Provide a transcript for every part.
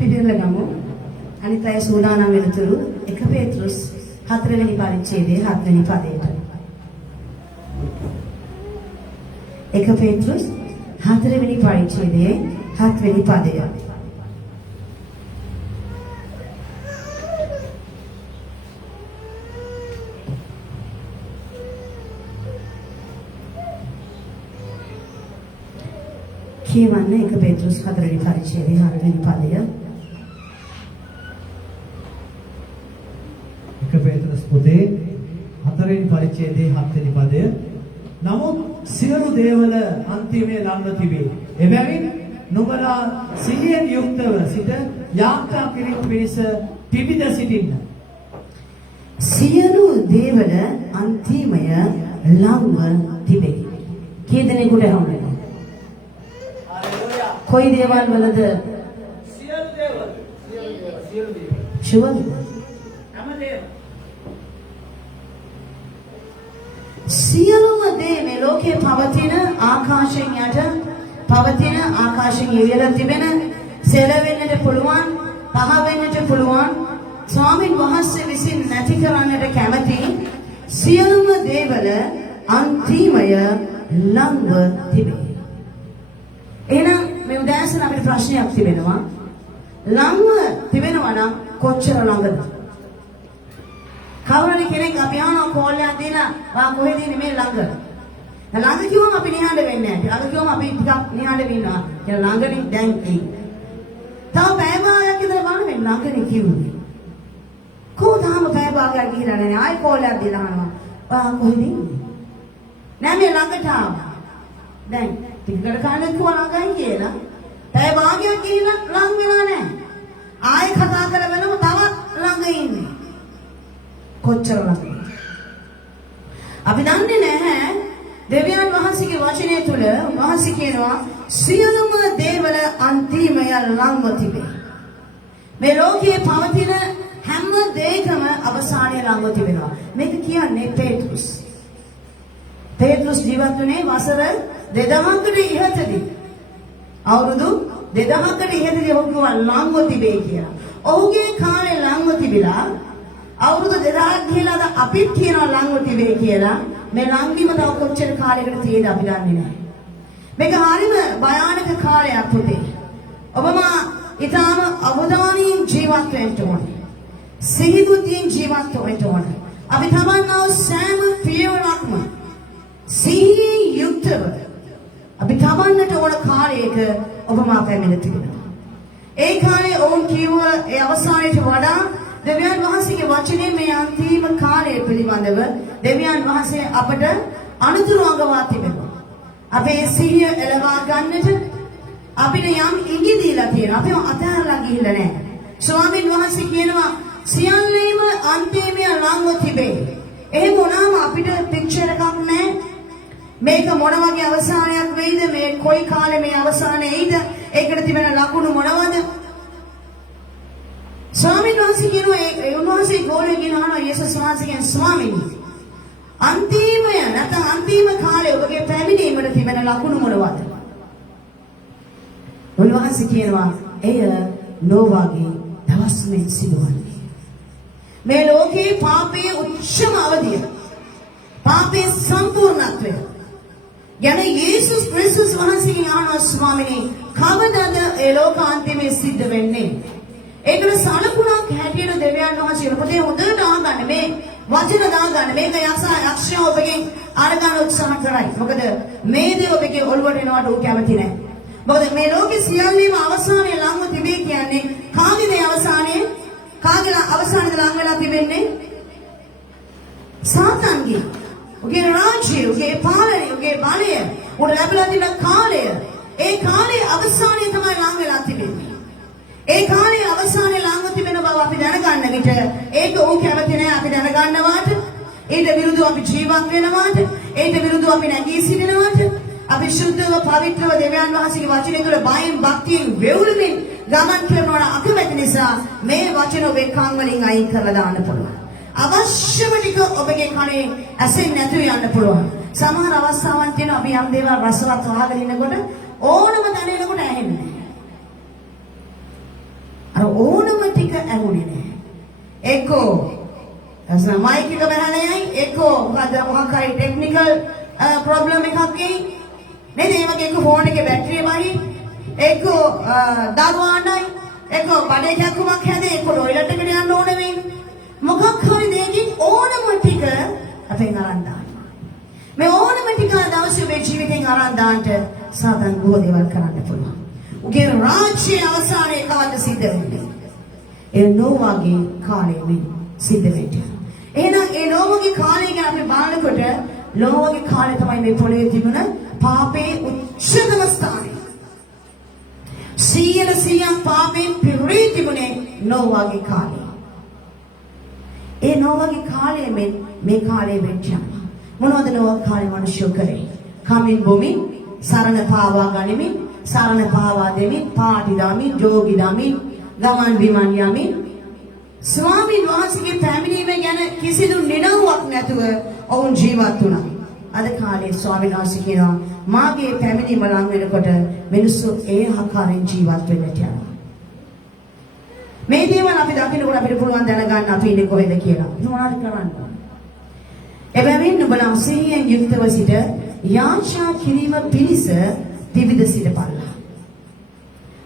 අපි දෙල්ලගමු අනිත් අය සූදානම් වෙනතුරු 1 පේත්‍රුස් 4 වෙනි පරිච්ඡේදයේ 7 වෙනි පදයට 1 පේත්‍රුස් 4 වෙනි පරිච්ඡේදයේ 7 වෙනි පදය කියවන්න 1 පේත්‍රුස් 4 වෙනි පරිච්ඡේදයේ 7 වෙනි පදය 1 පේත්‍රුස් පොතේ 4 වෙනි පරිච්ඡේදයේ 7 වෙනි පදය නමුත් සියලු දේවල අන්තිමේ ලන්ව තිබේ. එබැවින් නුඹලා සිහියෙන් යුක්තව සිට යාත්‍රා කිරීම පිණිස පිබිද සිටින්න. සියලු දේවල අන්තිමය ලංව තිබේ. කී දෙනෙකුට හම්බෙන්නේ? කොයි දේවල් වලද? සියලු දේවල්. සියලු දේවල්. ෂුවර්? හැමදේම. සියලුම දේ මේ ලෝකේ පවතින ආකාශයෙන් යට පවතින ආකාශයෙන් ඉහළ තිබෙන සෙලවෙන්නට පුළුවන් පහ වෙන්නට පුළුවන් ස්වාමීන් වහන්සේ විසින් නැති කරන්නට කැමති සියලුම දේවල අන්තිමය ලංව තිබේ. එහෙනම් මේ උදෑසන අපිට ප්‍රශ්නයක් තිබෙනවා. ලංව තිබෙනවා නම් කොච්චර ළඟද? කවුරුනි කෙනෙක් අපි අහනවා කෝල් එකක් දීලා වා කොහෙද ඉන්නේ මේ ළඟ. ළඟ කිව්වම අපි නිහඬ වෙන්නේ නැහැ. ළඟ කිව්වම අපි ටිකක් නිහඬ වෙනවා. ඒ ළඟනේ දැන් එයි. තව පැය භාගයක් ඉඳලා බලන්න මේ ළඟනේ කිව්වේ. කොහොමද පැය භාගයක් ගිහිලා නැහැ. ආයි කෝල් එකක් දීලා අහනවා. වා කොහෙද ඉන්නේ? නෑ මේ ළඟට ආවා. දැන් ටිකකට කාලෙක ළඟයි කියලා. පැය භාගයක් ගිහිලා ළඟ වෙලා නැහැ. ආයි කතා කරවෙනම තවත් ළඟ ඉන්නේ. කොච්චර ළඟද? අපි දන්නේ නැහැ දෙවියන් වහන්සේගේ වචනය තුල වහන්සේ කියනවා සියලුම දේවල අන්තිමය ළඟව තිබේ. මේ ලෝකයේ පවතින හැම දෙයකම අවසානය ළඟව තිබෙනවා. මේක කියන්නේ පේත්‍රුස්. පේත්‍රුස් ජීවත් වුණේ වසර 2000කට ඉහතදී. අවුරුදු 2000කට ඉහතදී ඔහු කිව්වා ළඟව තිබේ කියලා. ඔහුගේ කාලේ ළඟව තිබිලා අවුරුදු 2000ක් ගිහලා අපිත් කියනවා ළඟව තිබේ කියලා. මේ ළඟිම තව කොච්චර කාලයකට තියෙද අපි දන්නේ නැහැ. මේක හරිම භයානක කාලයක් පුතේ. ඔබම ඊටාම අවධානයෙන් ජීවත් වෙන්න ඕනේ. සිහිබුද්ධියෙන් ජීවත් වෙන්න ඕනේ. අපි තමන්ව සෑම පියවරක්ම සිහියෙන් යුක්තව අපි තමන්ට ඕන කාලයක ඔබම පැමිණ තිබෙනවා. ඒ කාලේ ඔවුන් කිව්ව ඒ අවසානයේ වඩා දෙවියන් වහන්සේගේ වචනේ මේ අන්තිම කාලය පිළිබඳව දෙවියන් වහන්සේ අපට අනුතුරු අඟවා තිබෙනවා. අපේ සිහිය එළවා ගන්නට අපිට යම් ඉඟි දීලා තියෙනවා. අපි අතහැරලා ගිහිල්ලා නැහැ. ස්වාමීන් වහන්සේ කියනවා සියල්ලේම අන්තිමය ළඟව තිබේ. එහෙම වුණාම අපිට පික්චර් එකක් නැහැ. මේක මොන වගේ අවසානයක් වෙයිද? මේ කොයි කාලේ මේ අවසානය එයිද? ඒකට තිබෙන ලකුණු මොනවද? ස්වාමීන් වහන්සේ කියනවා ඒ උන්වහන්සේ ගෝලයෙන් අහනවා යේසුස් වහන්සේගෙන් ස්වාමීනි අන්තිමය නැත්නම් අන්තිම කාලේ ඔබගේ පැමිණීමට තිබෙන ලකුණු මොනවද? උන්වහන්සේ කියනවා එය නෝවාගේ දවස් මෙන් සිදුවන්නේ. මේ ලෝකේ පාපයේ උච්චම අවධිය පාපයේ සම්පූර්ණත්වය යන යේසුස් ක්‍රිස්තුස් වහන්සේගෙන් අහනවා ස්වාමීනි කවදාද ඒ ලෝකාන්තයේ සිද්ධ වෙන්නේ? ඒකල සලකුණක් හැටියට දෙවියන් වහන්සේ පොතේ හොඳට ආගන්න මේ වචන දාගන්න මේක යක්ෂය ඔබගෙන් අරගන්න උත්සාහ කරයි. මොකද මේ දේ ඔබගේ ඔළුවට එනවට ඌ කැමති නැහැ. මොකද මේ ලෝකේ සියල්ලම අවසානයේ ළඟ තිබේ කියන්නේ කාගේ අවසානයේ කාගේ අවසානයේ ළඟ වෙලා තිබෙන්නේ? සාතන්ගේ. ඔගේ රාජ්‍යය, ඔගේ පාලනය, ඔගේ බලය, උඩ ලැබලා තියෙන කාලය. ඒ කාලේ අවසානයේ තමයි ළඟ වෙලා තිබෙන්නේ. ඒ කාලේ අවසානයේ ළඟ තිබෙන බව අපි දැනගන්න විට ඒක ඌ කැමති නැහැ අපි දැනගන්නවාට ඊට විරුද්ධව අපි ජීවත් වෙනවාට ඊට විරුද්ධව අපි නැගී සිටිනවාට අපි සුද්ධව පවිත්‍රව දෙවියන් වහන්සේගේ වචනය තුළ බයෙන් භක්තියෙන් වෙවුලමින් ගමන් කරනවා අකමැති නිසා මේ වචන ඔබේ කන් වලින් අයින් කරලා දාන්න පුළුවන්. අවශ්‍යම ටික ඔබගේ කනේ ඇසෙන්නේ නැතුව යන්න පුළුවන්. සමහර අවස්ථාවන් තියෙනවා අපි යම් දේවල් රසවත් අහගෙන ඉන්නකොට ඕනම දැනෙනකොට ඇහෙන්නේ. ඕනම ටික ඇහුනේ නැහැ. එක්කෝ අසන මයික් එක බහලා යයි එක්කෝ මොකක් හරි ටෙක්නිකල් ප්‍රොබ්ලම් එකක් එයි. නේද? ඒ වගේ එක්කෝ ෆෝන් එකේ බැටරිය වහයි. එක්කෝ දරුවාණයි එක්කෝ බඩේ කැක්කුමක් හැදේ එක්කෝ ටොයිලට් එකට යන්න ඕනේ වෙයි. මොකක් හරි දෙයකින් ඕනම ටික අපෙන් අරන් දානවා. මේ ඕනම ටික දවසේ මේ ජීවිතෙන් අරන් දාන්නට සාතන් බොහෝ දේවල් කරන්න පුළුවන්. උගේ රාජ්‍යයේ අවසානයේ කාලෙ සිද්ධ වෙන්නේ. ඒ නෝවාගේ කාලේ මේ සිද්ධ වෙන්නේ. එහෙනම් ඒ නෝවාගේ කාලය ගැන අපි බලනකොට නෝවාගේ කාලේ තමයි මේ පොළේ තිබුණ පාපේ උච්චතම ස්ථානය. 100% පාපෙන් පිරී තිබුණේ නෝවාගේ කාලේ. ඒ නෝවාගේ කාලේ මේ කාලේ වෙච්චා. මොනවද නෝවාගේ කාලේ මිනිස්සු කරේ? කමින් බොමින් සරණ පාවා ගනිමින් සරණ පාවා දෙමින් පාටි දාමින් ජෝගි දාමින් ගමන් බිමන් යමින් ස්වාමීන් වහන්සේගේ පැමිණීම ගැන කිසිදු නිනව්වක් නැතුව ඔවුන් ජීවත් වුණා. අද කාලේ ස්වාමීන් වහන්සේ කියනවා මාගේ පැමිණීම ලඟ වෙනකොට මිනිස්සු ඒ ආකාරයෙන් ජීවත් වෙන්නට යනවා. මේ දේවල් අපි දකිනකොට අපිට පුළුවන් දැනගන්න අපි ඉන්නේ කොහෙද කියලා. මොනවද කරන්නේ? එබැවින් නුඹලා සිහියෙන් යුක්තව සිට යාචනා කිරීම පිණිස විවිධ සිටපල්ලා.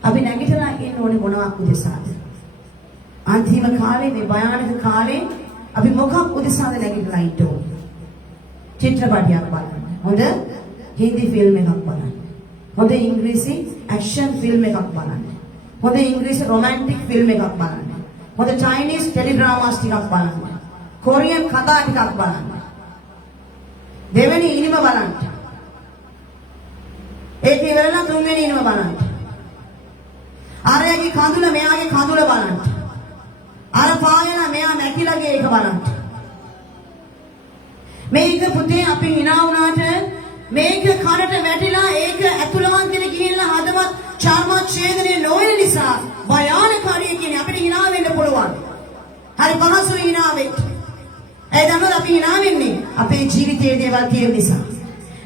අපි නැගිටලා ඉන්න ඕනේ මොනවක් උදෙසාද? අන්තිම කාලේ මේ භයානක කාලේ අපි මොකක් උදෙසාද නැගිටලා ඉන්න ඕනේ? චිත්‍රපටයක් බලන්න. හොඳ හින්දි ෆිල්ම් එකක් බලන්න. හොඳ ඉංග්‍රීසි ඇක්ෂන් ෆිල්ම් එකක් බලන්න. හොඳ ඉංග්‍රීසි රොමැන්ටික් ෆිල්ම් එකක් බලන්න. හොඳ චයිනීස් ටෙලිඩ්‍රාමාස් ටිකක් බලන්න. කොරියන් කතා ටිකක් බලන්න. දෙවෙනි ඉනිම බලන්න. ඒක ඉවරලා තුන්වෙනි ඉනිම බලන්න. අරයාගේ කඳුල මෙයාගේ කඳුල බලන්න. අර පායන මෙයා නැකිලගේ එක බලන්න. මේක පුතේ අපි hina වුණාට මේක කරට වැටිලා ඒක ඇතුළවන්තෙට ගිහිල්ලා හදවත් චර්මච්ඡේදනය නොවන නිසා භයානකාරී කියන්නේ අපිට hina වෙන්න පුළුවන්. හරි පහසු hina වෙන්න. ඒ දන්නවද අපි hina වෙන්නේ අපේ ජීවිතයේ දේවල් කියන නිසා.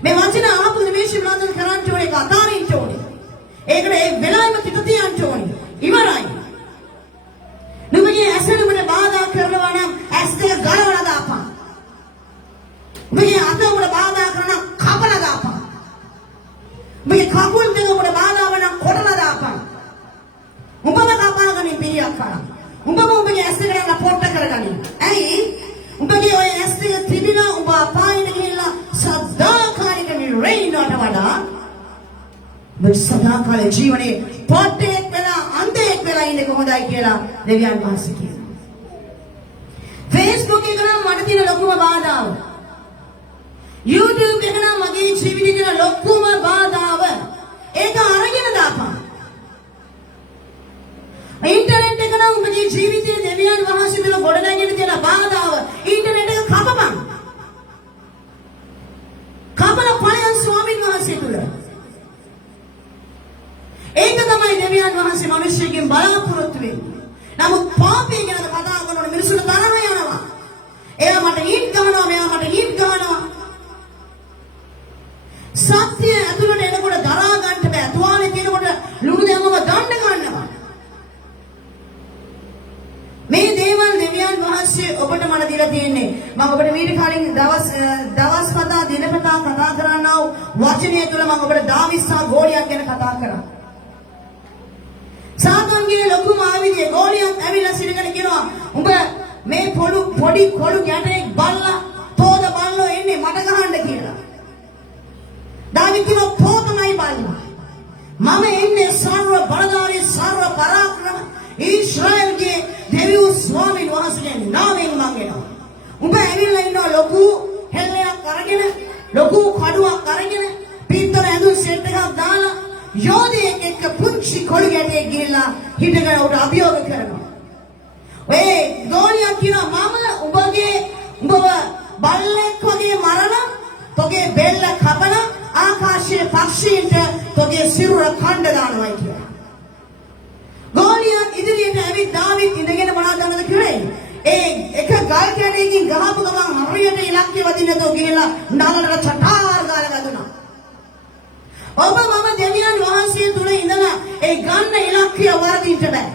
මේ වචන ආපු නිමේෂෙ මොනවද කරන්න ඕනේ කතාරින්න ඕනේ. ඒකට ඒ වෙලාවෙම පිට තියන්න ඕනේ. ඉවරයි. නුඹගේ ඇසෙනුමට බාධා කරනවා නම් ඇස් දෙක ගලවලා දාපන්. නුඹගේ අත උඹට බාධා කරනවා කපලා දාපන්. නුඹගේ කකුල් දෙක උඹට බාධා වෙනවා කොටලා දාපන්. උඹම කපාගෙන පිළියක් කරා. උඹම උඹගේ ඇස් දෙක ගන්න පොට්ට කරගනින්. ඇයි? උඹගේ ඔය ඇස් දෙක තිබිලා උඹ අපායට ගිහිල්ලා සදාකාලික නිරේණට වඩා මේ සදාකාල ජීවනයේ පොට්ටෙක් වෙලා අන්ධයෙක් වෙලා ඉන්නේ කොහොමදයි කියලා දෙවියන් වහන්සේ කියනවා. Facebook එක නම් මට තියෙන ලොකුම බාධාව. YouTube එක නම් මගේ ජීවිතේ තියෙන ලොකුම බාධාව. ඒක අරගෙන දාපන්. ඉන්ටර්නෙට් එක නම් මගේ ජීවිතේ දෙවියන් වහන්සේ දෙන ගොඩනැගෙන තියෙන බාධාව. ඉන්ටර්නෙට් එක කපපන්. කපන පයන් ස්වාමීන් වහන්සේ තුල. ඒක තමයි දෙවියන් වහන්සේ මිනිස්සුන්ගෙන් බලාපොරොත්තු වෙන්නේ. නමුත් පාපය ගැන කතා කරනකොට මිනිස්සුන්ට තරහ යනවා. එයා මට ඊට ගහනවා, මෙයා මට ඊට ගහනවා. සත්‍ය ඇතුළට එනකොට දරා ගන්න බෑ. තුවාලේ තියෙනකොට ලුණු දැම්මම දණ්ඩ ගන්නවා. මේ දේවල් දෙවියන් වහන්සේ ඔබට මට දීලා තියෙන්නේ. මම ඔබට මීට කලින් දවස් කතා දිනපතා කතා කරනවා වචනය තුළ මම ඔබට දාවිස් සහ ගෝලියක් ගැන කතා කරා. සාතන්ගේ ලොකුම ආයුධය ගෝලියක් ඇවිල්ලා සිරගෙන කියනවා උඹ මේ පොඩි කොළු ගැටේ බල්ලා තෝද බල්ලෝ එන්නේ මට ගහන්න කියලා. දාවිත් කියනවා පොතමයි බල්ලා. මම එන්නේ සර්ව බලධාරී සර්ව පරාක්‍රම ඊශ්‍රායල්ගේ දෙවියන් ස්වාමීන් වහන්සේගේ නාමයෙන් මං එනවා. උඹ ඇවිල්ලා ඉන්නවා ලොකු හෙල්ලයක් අරගෙන ලොකු කඩුවක් අරගෙන පිටතර ඇඳුම් සෙට් එකක් දාලා යෝධයෙක් එක්ක පුංචි කොළු ගැටේ ගිහලා හිටගෙන උඩ අභියෝග කරනවා. ඔය ගෝලියා කියනවා මම උඹව බල්ලෙක් වගේ මරලා තෝගේ බෙල්ල කපලා ආකාශයේ පක්ෂීන්ට තෝගේ සිරුර කණ්ඩ දානවා කියලා. ගෝලියා ඉදිරියට ඇවිත් දාවිත් ඉඳගෙන මොනවද කරනද කිව්වේ? ඒ එක ගල් කැඩේකින් ගහපු ගමන් හරියට ඉලක්කය වදින්න තෝ ගිහලා නලලට චටාර් ගාලා වැදුනා. ඔබ මම දෙවියන් වහන්සේ තුල ඉඳලා ඒ ගන්න ඉලක්කය වර්ධින්න බෑ.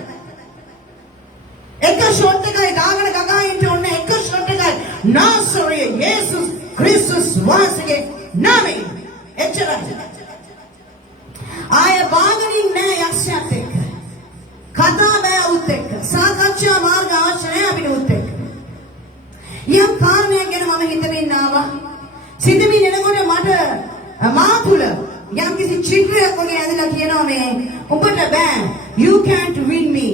එක ෂොට් එකයි දාගෙන ගගා ඉන්න ඕනේ එක ෂොට් එකයි නාසරේ යේසුස් ක්‍රිස්තුස් වහන්සේගේ නාමයෙන් එච්චරයි. ආය බාගනින් නෑ යක්ෂයාත් එක්ක. කතා බෑ උත් එක්ක. සාකච්ඡා මාර්ග අවශ්‍ය නෑ අපිට උත් එක්ක. යම් කාරණයක් ගැන මම හිතමින් ආවා. සිතමින් එනකොට මට මා තුල යම් කිසි චිත්‍රයක් වගේ ඇදලා කියනවා මේ උඹට බෑ. You can't win me.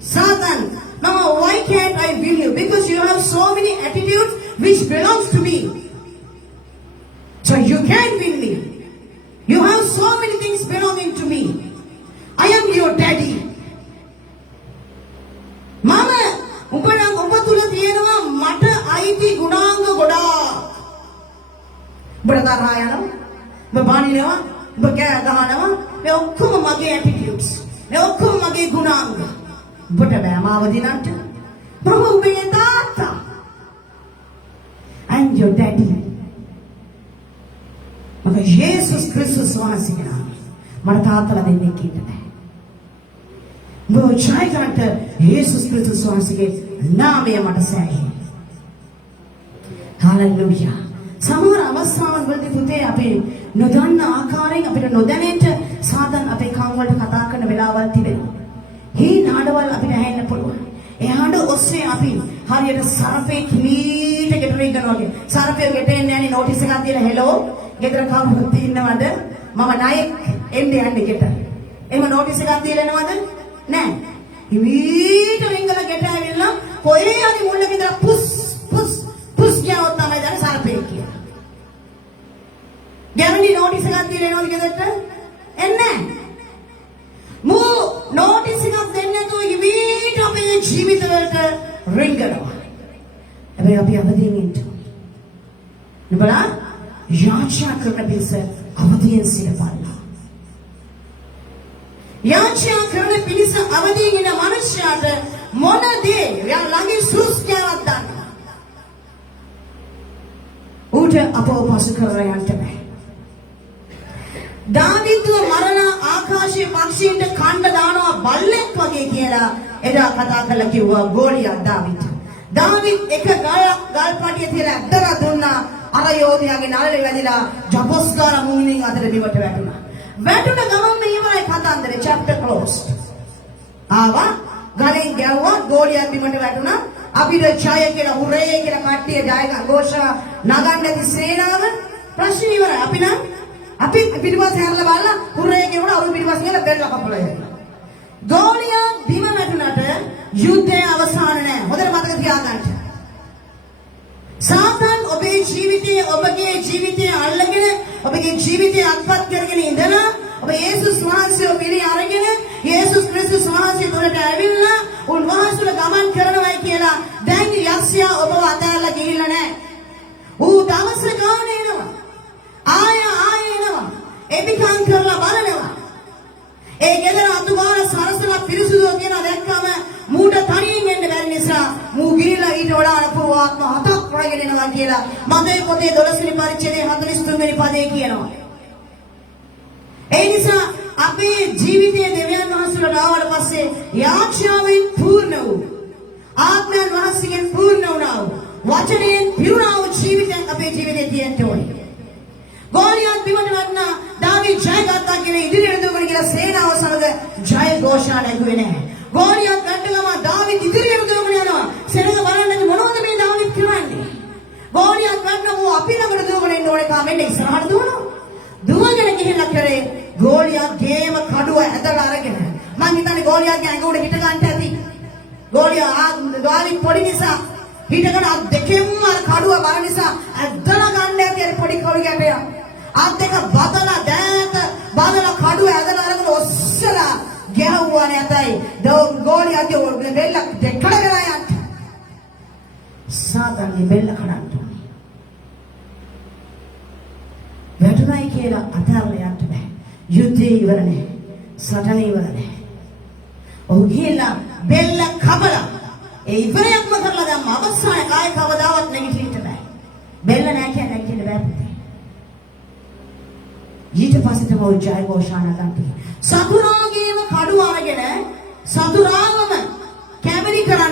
Satan, no, why can't I win you? Because you have so many attitudes which belongs to me. So you can't win me. You have so many things belonging to me. I am your daddy. Mama, උඹ තුල තියෙනවා මට අයිති ගුණාංග ගොඩාක්. උඹට තරහා යනවා. උඹ බානිනවා. උඹ කෑ ගහනවා. මේ ඔක්කොම මගේ attitudes. මේ ඔක්කොම මගේ ගුණාංග. උඹට බෑ මාව දිනන්න. ප්‍රභු උඹේ තාත්තා. I am your daddy. මම යේසුස් ක්‍රිස්තුස් වහන්සේගේ නාමයෙන් මට තාත්තලා දෙන්නෙක් ඉන්න බෑ. උඹ ජය ගන්නට යේසුස් ක්‍රිස්තුස් වහන්සේගේ නාමය මට සෑහේ. හාලෙලූයා. සමහර අවස්ථාවන් වලදී පුතේ අපි නොදන්න ආකාරයෙන් අපිට නොදැනෙන්න සාතන් අපේ කන් වලට කතා කරන වෙලාවල් තිබෙනවා. මේ නාඩවල් අපිට ඇහෙන්න පුළුවන්. ඒ හඬ ඔස්සේ අපි හරියට සර්පේ කිලීට ගෙටරේ කරනවා වගේ. සර්පේ ගෙටෙන්නේ නැණි නෝටිස් එකක් දීලා හෙලෝ ගෙදර කවුරුත් ඉන්නවද? මම ණයෙක් එන්නේ යන්නේ ගෙට. එහෙම නෝටිස් එකක් දීලා එනවද? නෑ. ඉමීට රින්ගල ගෙට ඇවිල්ලා කොහේ හරි මුල්ලක ඉඳලා පුස් පුස් පුස් කියවොත් තමයි දැන් සර්පේ කියලා. ගැරන්ටි නෝටිස් එකක් දීලා එනවද ගෙදරට? එන්නේ නෑ. මෝ නෝටිස් එකක් දෙන්නේ නැතුව ඉමීට අපේ ජීවිත වලට රින්ගනවා. හැබැයි අපි අවදීන් ඉන්න ඕනේ. නුඹලා යාචනා කරන පිස අවදීන් සිටපල්ලා. යාචනා කරන පිස අවදීන් ඉන්න මනුෂ්‍යයාට මොන දේ ළඟින් සුස්තියක් ගන්න. උට අපෝපස කරලා යන්න බෑ. දාවිදුව මරණ ආකාශයේ පක්ෂීන්ට කණ්ඩ දානවා බල්ලෙක් වගේ කියලා එදා කතා කරලා කිව්වා ගෝලියා දාවිත්. දාවිත් එක ගල් පටිය තියලා ඇද්දලා දුන්නා අර යෝධයාගේ නළලේ වැදිලා ජපොස්කාර මුංගිනින් අතර දිවට වැටුණා. වැටුණ ගමන් ඉවරයි කතන්දරේ chapter closed. ආවා ගලෙන් ගැව්වා ගෝලියා බිමට වැටුණා. අපිට ජය කියලා හුරේ කියලා කට්ටිය ජය ഘോഷා නගන්න ඇති සේනාව ප්‍රශ්න ඉවරයි. අපි පිටිපස්ස හැරලා බලලා හුරේ කියනවා අපි පිටිපස්ස ගිහලා බෙල්ල කපලා යනවා. ගෝලියා බිම වැටුණාට යුද්ධය අවසන් නැහැ. හොඳට මතක තියාගන්න. සාතන් ඔබේ ජීවිතයේ අල්ලගෙන ඔබගේ ජීවිතය අත්පත් කරගෙන ඉඳලා ඔබ යේසුස් වහන්සේව පිළි අරගෙන යේසුස් ක්‍රිස්තුස් වහන්සේ තුළට ඇවිල්ලා උන්වහන්සේව ගමන් කරනවායි කියලා දැන් යක්ෂයා ඔබව අතහැරලා ගිහිල්ලා නැහැ. ඌ දවස ගාන එනවා. ආය එනවා. එපිකම් කරලා බලනවා. ඒ ගෙදර අතුගාන සරසලා පිරිසුදුව කියනවා දැක්කම මූට තනියෙන් එන්න බැරි නිසා මූ ගිහිල්ලා ඊට වඩා අපූර්වාත්ම හතක් වඩගෙන එනවා කියලා මතේ පොතේ 12 වෙනි පරිච්ඡේදයේ 43 වෙනි පදේ කියනවා. ඒ නිසා අපේ ජීවිතයේ දෙවියන් වහන්සේලාට ආවට පස්සේ යාඥාවෙන් පූර්ණ වූ ආත්මයන් වහන්සේගෙන් පූර්ණ වුණා වූ වචනයෙන් පිරුණා වූ ජීවිතයක් අපේ ජීවිතේ තියෙන්න ඕනේ. ගෝලියත් බිමට වටනා දාවීද් ජය ගත්තා කියලා ඉදිරියට දුවගෙන ගිහලා සේනාව සමග ජය ഘോഷා නැගුවේ නැහැ. ගෝලියත් වැටලම දාවීද් ඉදිරියට දුවගෙන යනවා. සෙනඟ බලන්න මොනවද මේ දාවීද් කරන්නේ? ගෝලියත් වැටනෝ අපි ළඟට දුවගෙන එන්න ඕනේ කාමෙන් ඉස්සරහට දුවනවා. දුවගෙන ගිහිල්ලා කරේ ගෝලියත් ගේම කඩුව ඇදලා අරගෙන. මං හිතන්නේ ගෝලියත්ගේ ඇඟ උඩ හිට ගන්න ඇති. ගෝලියා දාවීද් පොඩි නිසා හිටගෙන අත් දෙකෙන්ම අර කඩුව බල නිසා ඇදලා ගන්න ඇති අර පොඩි කෝලියට. අත් දෙක බදලා දැත බදලා කඩුව ඇදලා අරගෙන ඔස්සලා ගැහුවා නැතයි. ගෝලියාගේ බෙල්ල දෙකඩ යන්න. සාතන්ගේ බෙල්ල කඩන්න. වැටුණයි කියලා අතහැරලා යන්න බෑ. යුද්ධය ඉවර නැහැ. සටන ඉවර නැහැ. ඔහු ගිහිල්ලා බෙල්ල කපලා ඒ ඉවරයක්ම කරලා දැම්ම අවසානයේ ආයෙ කවදාවත් නැගිටින්න බෑ. බෙල්ල නැහැ කියන්නේ නැගිටින්න බෑ පුතේ. ඊට පස්සේ තමයි ජය ഘോഷාන ගන්න. සතුරාගේම කඩුව අරගෙන සතුරාවම කැමරි කරන්න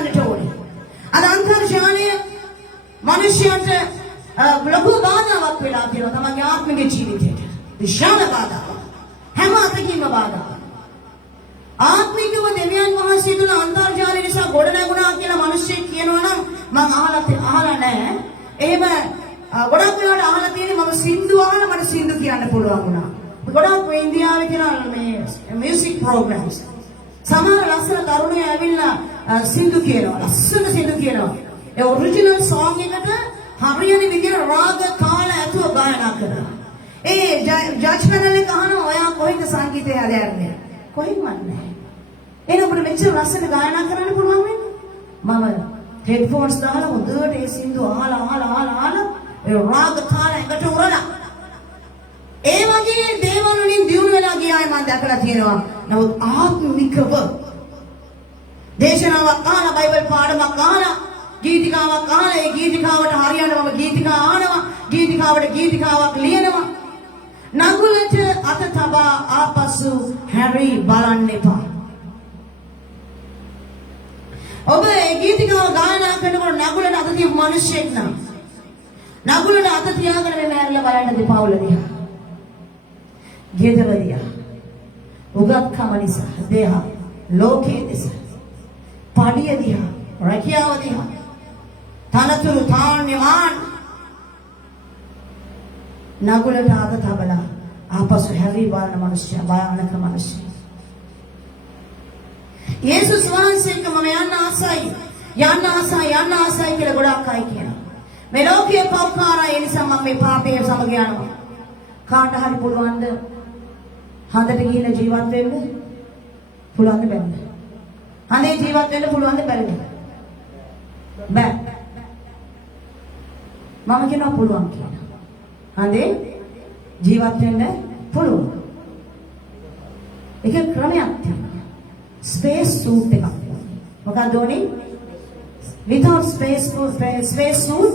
ලොකු බාධාවක් වෙලා තියෙනවා තමන්ගේ ආත්මික ජීවිතයට. විශාල බාධාවක්. හැම අතකින්ම බාධාවක්. ආත්මිකව දෙවියන් වහන්සේ තුල අන්තර්ජාලය නිසා ගොඩ නැගුණා කියලා මිනිස්සු කියනවා නම් මම අහලා නැහැ. එහෙම ගොඩක් වෙලාවට අහලා තියෙන්නේ මම සින්දු අහලා මට සින්දු කියන්න පුළුවන් වුණා. ගොඩක් ඉන්දියාවේ තියෙන මේ මියුසික් ප්‍රෝග්‍රෑම්ස්. සමහර ලස්සන තරුණයෝ ඇවිල්ලා සින්දු කියනවා. ලස්සන සින්දු කියනවා. ඒ ඔරිජිනල් සෝං එකට හරියන විදිහට රාග කාල ඇතුව ගායනා කරනවා. ඒ ජජ් පැනල් එක අහනවා ඔයා කොහෙද සංගීතය හදන්නේ? කොහෙන්වත් නැහැ. එහෙනම් අපිට මෙච්චර ලස්සන ගායනා කරන්න පුළුවන් වෙන්නේ. මම හෙඩ්ෆෝන්ස් දාලා හොඳට ඒ සින්දු අහලා ඒ රාග කාල එකට උරලා ඒ වගේ දේවල් වලින් දියුණු වෙලා ගියායි මම දැකලා තියෙනවා. නමුත් ආත්මිකව දේශනාවක් අහලා බයිබල් පාඩමක් අහලා ගීතිකාවක් අහලා ඒ ගීතිකාවට හරියන්න මම ගීතිකා අහනවා. ගීතිකාවට ගීතිකාවක් ලියනවා. නගුලට අත තබා ආපසු හැරි බලන්න එපා. ඔබ ඒ ගීතිකාව ගායනා කරනකොට නගුලට අත තියපු මිනිස්සෙක් නම් නගුලට අත තියාගෙන මේ මෑරලා බලන්න දෙපා උල දිහා. ගෙදර දිහා. උගත්කම නිසා දේහ ලෝකයේ නිසා. පාඩිය දිහා. රැකියාව දිහා. තනතුරු තාන්‍යමාන නගුලට අත තබලා ආපසු හැරි බලන මිනිස්සු භයානක මිනිස්සු. යේසුස් වහන්සේක මම යන්න ආසයි කියලා ගොඩක් අය කියනවා. මේ ලෝකයේ පව්කාරය ඒ නිසා මම මේ පාපයේ සමග යනවා. කාට හරි පුළුවන්ද හඳට ගිහින් ජීවත් වෙන්න? පුළුවන්ද බැරිද? හඳේ ජීවත් වෙන්න පුළුවන්ද බැරිද? බෑ. මම කියනවා පුළුවන් කියලා. හඳේ ජීවත් වෙන්න පුළුවන්. ඒක ක්‍රමයක් තියෙනවා. ස්පේස් සූට් එකක්. මොකක්ද ඕනේ? Without space suit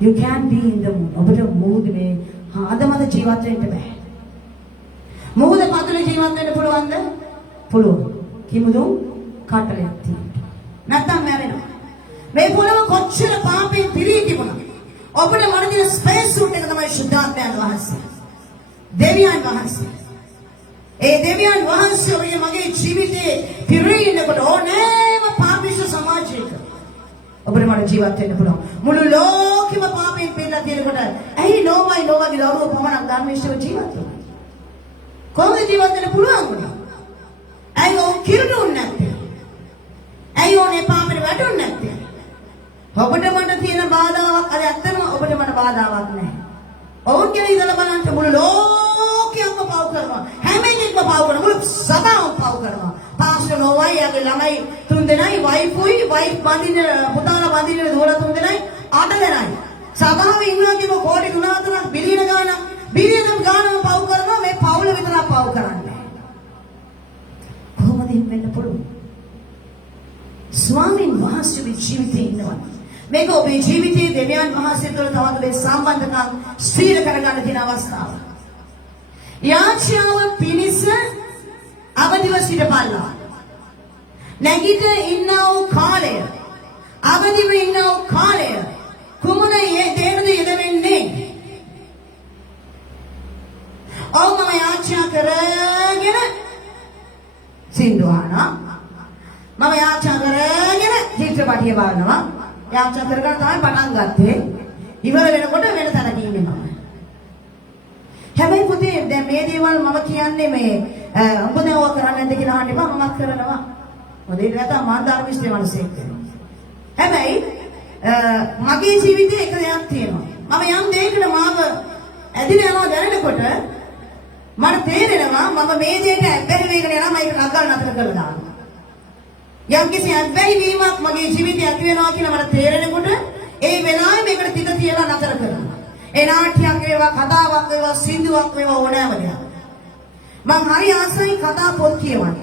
you can't be in the mood. ඔබට mood මේ අදමද ජීවත් වෙන්න බෑ. මොහොත පතුලේ ජීවත් වෙන්න පුළුවන්ද? පුළුවන්. කිමුදු කටලයක් තියෙනවා. නැත්තම් මැරෙනවා. මේ පොළව කොච්චර පාපයෙන් පිරී තිබුණා. ඔබට මන දින ස්පේස් සූට් එක තමයි ශුද්ධාත්මයන් වහන්සේ. දෙවියන් වහන්සේ. ඒ දෙවියන් වහන්සේ ඔය මගේ ජීවිතේ පිරී ඉන්නකොට ඕනෑම පාපිෂ සමාජයක ඔබට මට ජීවත් වෙන්න පුළුවන්. මුළු ලෝකෙම පාපයෙන් පිරලා තියෙනකොට ඇයි නෝමයි නෝමගේ දරුවෝ පමණක් ධර්මයේ ජීවත් වෙන්නේ? කොහොමද ජීවත් වෙන්න පුළුවන් වුණා? ඇයි ඔව් කිරුණුන්නේ නැත්තේ? ඇයි ඕනේ පාපෙට වැටුන්නේ නැත්තේ? ඔබට මට තියෙන බාධාවක් අර ඇත්තම ඔබට මට බාධාවක් නැහැ. ඔවුන් කියලා ඉඳලා බලන්න මුළු ලෝකෙම පව් කරනවා. හැම එකෙක්ම පව් කරනවා. මුළු සභාවම පව් කරනවා. පාස්ටර් නෝවයි යාගේ ළමයි 3 දෙනයි වයිෆ් බඳින්න පුතාලා බඳින්න දුවලා 3 දෙනයි 8 දෙනයි. සභාවේ ඉන්නවා කියව කෝටි 3-4ක් බිලියන ගානක් පව් කරනවා. මේ පවුල විතරක් පව් කරන්නේ. කොහොමද වෙන්න පුළුවන්? ස්වාමීන් වහන්සේගේ ජීවිතේ ඉන්නවා. මේක ඔබේ ජීවිතයේ දෙවියන් වහන්සේ තුළ තවත් ඔබේ සම්බන්ධකම් ස්ථිර කරගන්න තියෙන අවස්ථාව. යාචාව පිණිස අවදිව සිටපල්ලා. නැගිට ඉන්නා වූ කාලය, අවදිව ඉන්නා වූ කාලය කුමන දේනද යෙදෙන්නේ? ඔව් මම යාචා කරගෙන සින්දු අහනවා. මම යාචා කරගෙන චිත්‍රපටිය බලනවා. යාචා කරගෙන තමයි පටන් ගත්තේ. ඉවර වෙනකොට වෙන තැනක ඉන්නේ මම. හැබැයි පුතේ දැන් මේ දේවල් මම කියන්නේ මේ උඹ දැන් ඔය කරන්නේ නැද්ද කියලා අහන්න එපා. මම කරනවා. මොකද ඒක නැත්නම් මම ධර්මිෂ්ඨ මිනිසෙක් වෙනවා. හැබැයි මගේ ජීවිතේ එක දෙයක් තියෙනවා. මම යම් දෙයකට මාව ඇදිලා යනවා දැනෙනකොට මට තේරෙනවා මම මේ දෙයට ඇබ්බැහි වෙගෙන යනවා. මම ඒක නගල් නතර කරලා දානවා. යම් කිසි අත්බැහි වීමක් මගේ ජීවිතේ ඇති වෙනවා කියලා මට තේරෙනකොට ඒ වෙලාවේ මේකට තිත තියලා නතර කරනවා. ඒ නාට්‍යයක් වේවා, කතාවක් වේවා, සින්දුවක් වේවා ඕනෑම දෙයක්. මම හරි ආසයි කතා පොත් කියවන්න.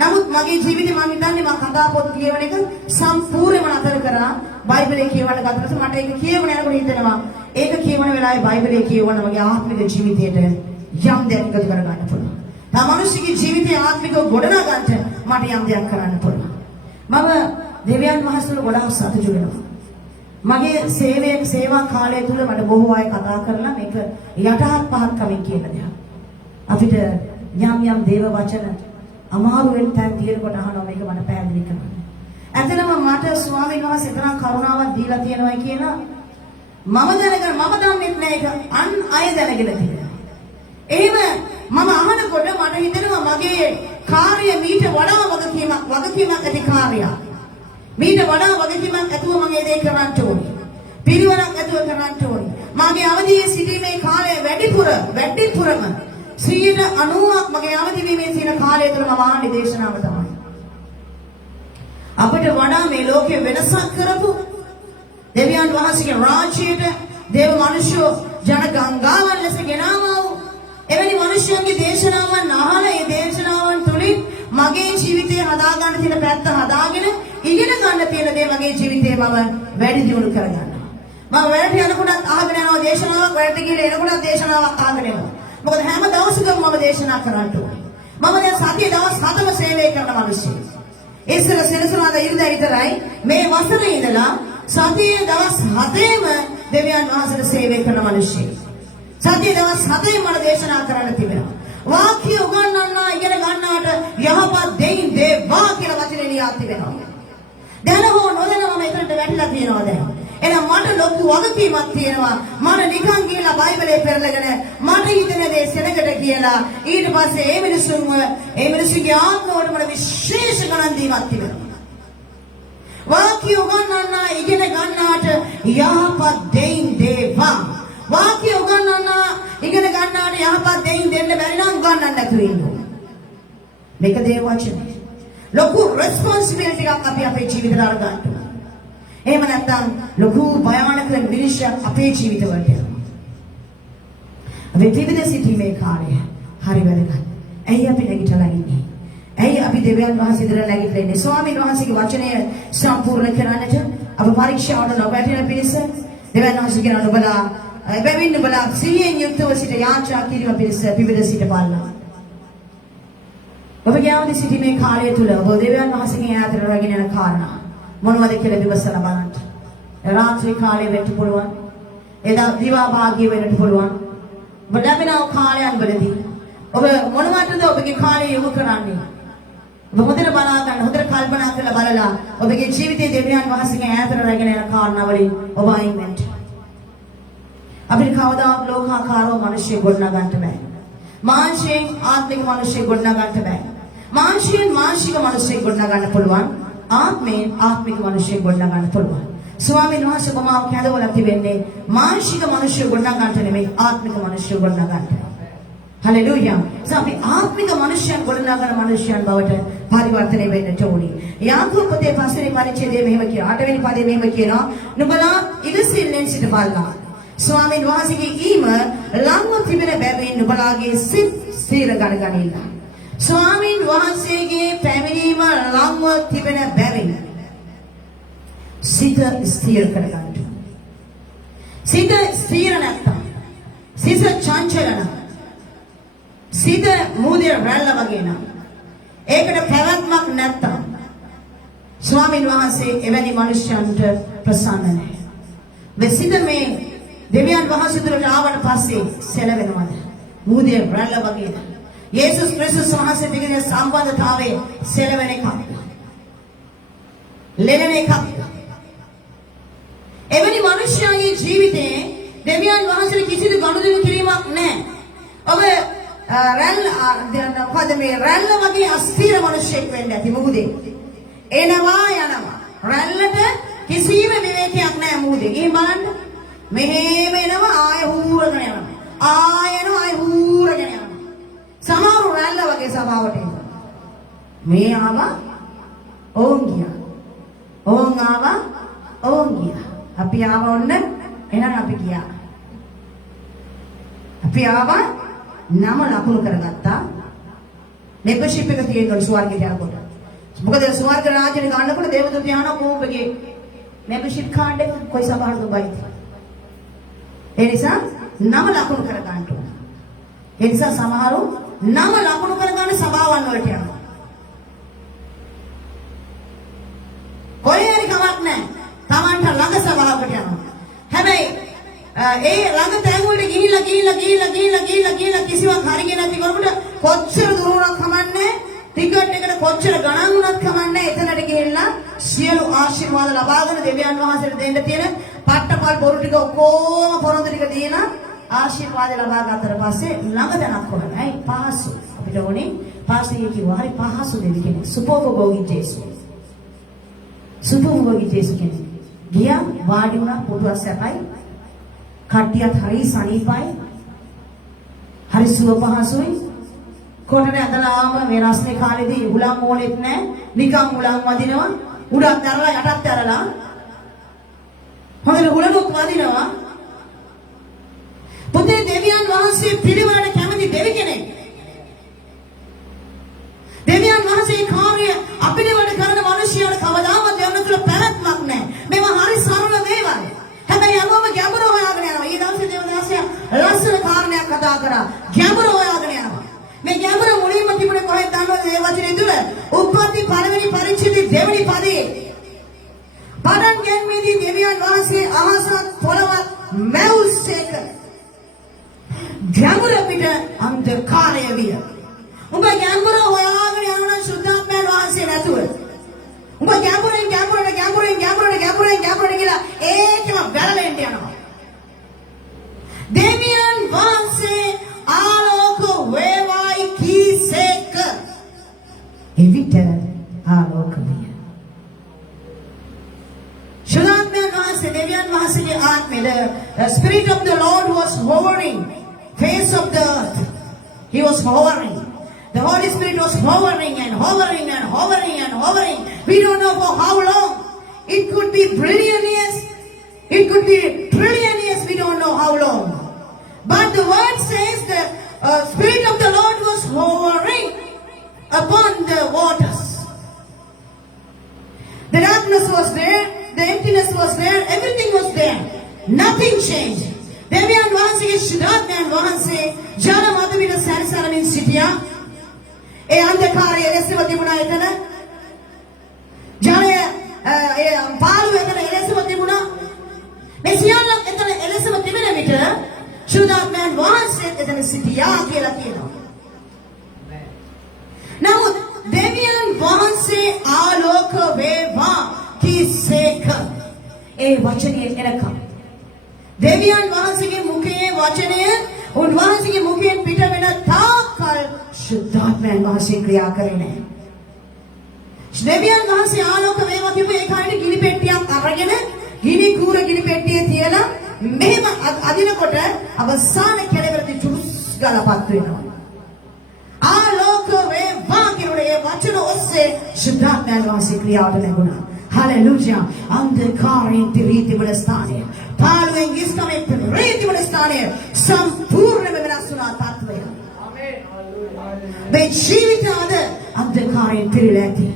නමුත් මගේ ජීවිතේ මම හිතන්නේ මම කතා පොත් කියවන එක සම්පූර්ණයෙන්ම නතර කරා. බයිබලයේ කියවන්න ගත්තට මට ඒක කියවන යනකොට හිතෙනවා ඒක කියවන වෙලාවේ බයිබලයේ කියවන මගේ ආත්මික ජීවිතයට යම් දෙයක් එකතු කරගන්න පුළුවන්. තමනුෂ්‍යගේ ජීවිතයේ ආත්මිකව ගොඩනගා ගන්නට මට යම් දෙයක් කරන්න පුළුවන්. මම දෙවියන් වහන්සේට ගොඩාක් සතුටු වෙනවා. මගේ සේවා කාලය තුල මට බොහෝ අය කතා කරලා මේක යටහත් පහත් කමින් කියන දෙයක්. අපිට යම් දේව වචන අමාරු වෙන තැන් තියෙනකොට අහනවා මේක මට පැහැදිලි කරන්න. ඇත්තටම මට ස්වාමීන් වහන්සේ තරම් කරුණාවක් දීලා තියෙනවා කියලා මම දන්නේ නැහැ ඒක අන් අය දැනගෙන තියෙනවා. එහෙම මම අහනකොට මට හිතෙනවා මගේ කාර්ය මීට වඩා වගකීමක් ඇති කාර්යයක්. මීට වඩා වගකීමක් ඇතුව මම ඒ දේ කරන්න ඕනේ. පිරිවරක් ඇතුව කරන්න ඕනේ. මගේ අවදියේ සිටීමේ කාලය වැඩිපුරම 90ක් මගේ අවදි වීමේ තියෙන කාලය තුළ මම ආන්නේ දේශනාව තමයි. අපිට වඩා මේ ලෝකේ වෙනසක් කරපු දෙවියන් වහන්සේගේ රාජ්‍යයට දේව මිනිස්සු ජන ගංගාවන් ලෙස ගෙනාවා වූ එවැනි මිනිස්සුන්ගේ දේශනාවන් අහලා ඒ දේශනාවන් තුළින් මගේ ජීවිතය හදාගන්න තියෙන පැත්ත හදාගෙන ඉගෙන ගන්න තියෙන දේ මගේ ජීවිතේ මම වැඩි දියුණු කරගන්නවා. මම වැඩට යනකොටත් අහගෙන යනවා දේශනාවක්, වැඩට ගිහලා එනකොටත් දේශනාවක් අහගෙන යනවා. මොකද හැම දවසකම මම දේශනා කරන්න ඕනේ. මම දැන් සතිය දවස් 7ම සේවය කරන මිනිස්සෙක්. ඉස්සර සෙනසුරාදා ඉරිදා විතරයි මේ වසරේ ඉඳලා සතියේ දවස් 7ෙම දෙවියන් වහන්සේට සේවය කරන මිනිස්සෙක්. සතියේ දවස් 7ෙම මම දේශනා කරන්න තිබෙනවා. වාක්‍ය උගන්වන්න ඉගෙන ගන්නාට යහපත් දෙයින් දේවා කියලා වචනේ ලියා තිබෙනවා. දැන් හෝ නොදැන මම එතනට වැටිලා තියෙනවා දැන්. එහෙනම් මට ලොකු වගකීමක් තියෙනවා. මම නිකන් ගිහලා බයිබලේ පෙරලගෙන මට හිතන දේ සෙනගට කියලා ඊට පස්සේ ඒ මිනිස්සුගේ ආත්මවලට මට විශේෂ ගණන් දීමක් තිබෙනවා. වාක්‍ය උගන්වන්න ඉගෙන ගන්නාට යහපත් දෙයින් දේවා. වාක්‍ය උගන්වන්න ඉගෙන ගන්නාට යහපත් දෙයින් දෙන්න බැරි නම් උගන්වන්න නැතුව ඉන්න ඕනේ. මේක දේව වචනේ. ලොකු රෙස්පොන්සිබිලිටි එකක් අපි අපේ ජීවිතවල අරගන්න ඕනේ. එහෙම නැත්නම් ලොකු භයානක විනිශ්චයක් අපේ ජීවිතවලට එනවා. අපි ත්‍රිවිධ සිටීමේ කාර්යය හරි වැදගත්. ඇයි අපි නැගිටලා ඉන්නේ? ඇයි අපි දෙවියන් වහන්සේ ඉදිරියට නැගිටලා ඉන්නේ? ස්වාමීන් වහන්සේගේ වචනය සම්පූර්ණ කරන්නට අප පරීක්ෂාවට නොවැටෙන පිණිස දෙවියන් වහන්සේ කියන ඔබලා එබැවින් ඔබලා සිහියෙන් යුක්තව සිට යාචනා කිරීම පිණිස ත්‍රිවිධ සිට බලනවා. ඔබගේ අවදි සිටීමේ කාර්යය තුල ඔබ දෙවියන් වහන්සේගෙන් ඈතට රැගෙන යන කාරණා මොනවද කියලා විමසලා බලන්න. රාත්‍රී කාලේ වෙන්න පුළුවන්. එදා දිවා භාග්‍ය වෙන්නට පුළුවන්. ඔබ ලැබෙන කාලයන් වලදී ඔබ මොනවටද ඔබගේ කාලය යොමු කරන්නේ? ඔබ හොඳට බලා ගන්න, හොඳට කල්පනා කරලා බලලා ඔබගේ ජීවිතයේ දෙවියන් වහන්සේගෙන් ඈතට රැගෙන යන කාරණා වලින් ඔබ අයින් වෙන්න. අපිට කවදාවත් ලෝකාකාරව මිනිස්සු ගොඩනගා ගන්න බෑ. මාංශයෙන් ආත්මික මිනිස්සු ගොඩනගා ගන්න බෑ. මාංශයෙන් මානසික මිනිස්සු ගොඩනගා ගන්න පුළුවන්. ආත්මයෙන් ආත්මික මිනිස්සු ගොඩනගා ගන්න පුළුවන්. ස්වාමීන් වහන්සේ කොමාව කැදවලා තිබෙන්නේ මානසික මිනිස්සු ගොඩනගා ගන්නට නෙමෙයි ආත්මික මිනිස්සු ගොඩනගා ගන්නට. හලෙලූයා. අපි ආත්මික මිනිස්යන් ගොඩනගන මිනිස්යන් බවට පරිවර්තනය වෙන්නට ඕනේ. යාකෝබ පොතේ 5 වෙනි පරිච්ඡේදයේ මෙහෙම කියනවා. 8 වෙනි පදයේ මෙහෙම කියනවා. නුඹලා ඉවසිල්ලෙන් සිට බලලා. ස්වාමීන් වහන්සේගේ ඊම ළඟව තිබෙන බැවින් නුඹලාගේ සිත් ස්ථිර කරගනින්න. ස්වාමීන් වහන්සේගේ පැමිණීම ළඟව තිබෙන බැවින් සිත ස්ථිර කරගන්න. සිත ස්ථිර නැත්තම් සිත චංචල නම් සිත මූදේ රැල්ල වගේ නම් ඒකට පැවැත්මක් නැත්තම් ස්වාමීන් වහන්සේ එවැනි මිනිස්යන්ට ප්‍රසන්න නැහැ. වෙසිත මේ දෙවියන් වහන්සේ තුරට ආවට පස්සේ සැලවෙනවද? මූදේ රැල්ල වගේ නම් යේසුස් ක්‍රිස්තුස් වහන්සේ දිගේ සම්බන්ධතාවයේ සැලවෙන එකක්. ලෙනෙන එකක්. එවැනි මිනිස්යාගේ ජීවිතේ දෙවියන් වහන්සේට කිසිදු ගනුදෙනු කිරීමක් නැහැ. ඔබ රැල්ල වගේ අස්ථිර මිනිසෙක් වෙන්න ඇති මුහුදේ. එනවා යනවා. රැල්ලට කිසිම විවේකයක් නැහැ මුහුදේ. ගිහින් බලන්න. මෙහෙම එනවා ආය හූරගෙන යනවා. ආය එනවා ආය හූරගෙන යනවා. සමහර රැල්ල වගේ සභාවට එනවා. මේ ආවා ඕන් ගියා. ඕන් ආවා ඕන් ගියා. අපි ආව ඔන්න එහෙනම් අපි ගියා. අපි ආවා නම ලකුණු කරගත්තා. මෙම්බර්ෂිප් එක තියෙනවා ස්වර්ගයට යනකොට. මොකද ස්වර්ග රාජ්‍යෙට ගන්නකොට දේවදූත යනවා කොහොමගේ මෙම්බර්ෂිප් කාඩ් එක කොයි සභාවකද බයිද? ඒ නිසා නම ලකුණු කරගන්න ඕන. ඒ නිසා සමහරව නම ලකුණු කරගන්න සභාවන් වලට යනවා. කොහේ හරි කමක් නැහැ. Tamanට ළඟ සභාවකට යනවා. ඒ ළඟ තැන් වලට ගිහිල්ලා කිසිවක් හරියන්නේ නැති කෙනෙකුට කොච්චර දුර වුණත් කමන්නේ ටිකට් එකට කොච්චර ගණන් වුණත් කමන්නේ එතනට ගිහිල්ලා සියලු ආශිර්වාද ලබාගෙන දෙවියන් වහන්සේට දෙන්න තියෙන පට්ටපල් බොරු ටික ඔක්කොම පොරොන්දු ටික දීලා ආශිර්වාද ලබා ගන්නතර පස්සේ ළඟ තැනක් හොයනවා. ඇයි පහසු. අපිට ඕනේ පාස්ටර් කිව්වා හරි පහසු දෙවි කෙනෙක්. සුපෝභෝගී ජේසු. සුපෝභෝගී ජේසු කෙනෙක්. ගියා වාඩි වුණා පොඩුවක් සැපයි. කට්ටියත් හරි සනීපයි. හරි සුව පහසුයි. කොටනේ ඇදලා ආවම මේ රස්නේ කාලේදී උලම් ඕනෙත් නැහැ. නිකන් උලම් වදිනවා. උඩක් තරලා යටත් තරලා. හොඳට උලමුත් වදිනවා. පුතේ දෙවියන් වහන්සේ පිළිවෙලට කැමති දෙවි කෙනෙක්. දෙවියන් වහන්සේ කාර්ය අපිට වැඩ කරන මිනිසියාට කවදාවත් යන්න තුල පැවැත්මක් නැහැ. මේවා හරි සරල දේවල්. හැබැයි හැමෝම ගැඹුර හොයාගෙන යනවා. ඊ දවසේ දේවදාසයා ලස්සන කාරණයක් කතා කරා. ගැඹුර හොයාගෙන යනවා. මේ ගැඹුර මුලින්ම තිබුණේ කොහෙද දන්නවද මේ වචනේ තුල? උප්පත්ති පළවෙනි පරිච්ඡේදයේ දෙවෙනි පදයේ. පදන් ගැන්මේදී දෙවියන් වහන්සේ අහසත් පොළවත් මැවුල්සේක. ගැඹුර පිට අන්ධකාරය විය. උඹ ගැඹුර හොයාගෙන යනවා සුද්ධාත්මයන් වහන්සේ නැතුව. උඹ ගැඹුරෙන් කියලා ඒකම බැලලෙන්න යනවා. දෙවියන් වහන්සේ ආලෝක වේවායි කීසේක. එවිට ආලෝක විය. සුද්ධාත්මයන් වහන්සේ දෙවියන් වහන්සේගේ ආත්මය, the spirit of the Lord was hovering face of the earth. He was hovering. The Holy Spirit was hovering and hovering and hovering and hovering. We don't know for how long. It could be billion years. It could be trillion years. We don't know how long. But the word says the Spirit of the Lord was hovering upon the waters. The darkness was there. The emptiness was there. Everything was there. Nothing changed. දෙවියන් වහන්සේගේ ශුද්ධාත්මයන් වහන්සේ ජල මත පිට සැරිසරමින් සිටියා. ඒ අන්ධකාරය එලෙසම තිබුණා එතන. ජලය ඒ පාළුව එතන එලෙසම තිබුණා. මේ සියල්ලක් එතන එලෙසම තිබෙන විට ශුද්ධාත්මයන් වහන්සේ එතන සිටියා කියලා කියනවා. නමුත් දෙවියන් වහන්සේ ආලෝක වේවා කීසේක. ඒ වචනේ එනකම් දෙවියන් වහන්සේගේ මුඛයේ වචනය උන්වහන්සේගේ මුඛයෙන් පිට වෙන තාක්කල් ශුද්ධාත්මයන් වහන්සේ ක්‍රියා කරේ නැහැ. දෙවියන් වහන්සේ ආලෝක වේවා කියපු ඒ කාණ්ඩ ගිනි පෙට්ටියක් අරගෙන ගිනි කූර ගිනි පෙට්ටියේ තියලා මෙහෙම අදිනකොට අවසාන කෙළවරදී චුරුස් ගලපත් වෙනවා. ආලෝක වේවා කියන ඒ වචන ඔස්සේ ශුද්ධාත්මයන් වහන්සේ ක්‍රියාවට ලැබුණා. Hallelujah. අන්ධකාරයෙන් පිරීතිබල ස්ථානය. පාළුවෙන් ඉස්කමෙන් පිරීතිබල ස්ථානය සම්පූර්ණයෙන්ම වෙනස් වුණා තත්වය. ආමේන්. මේ ජීවිතය අද අන්ධකාරයෙන් පිරීලා ඇති.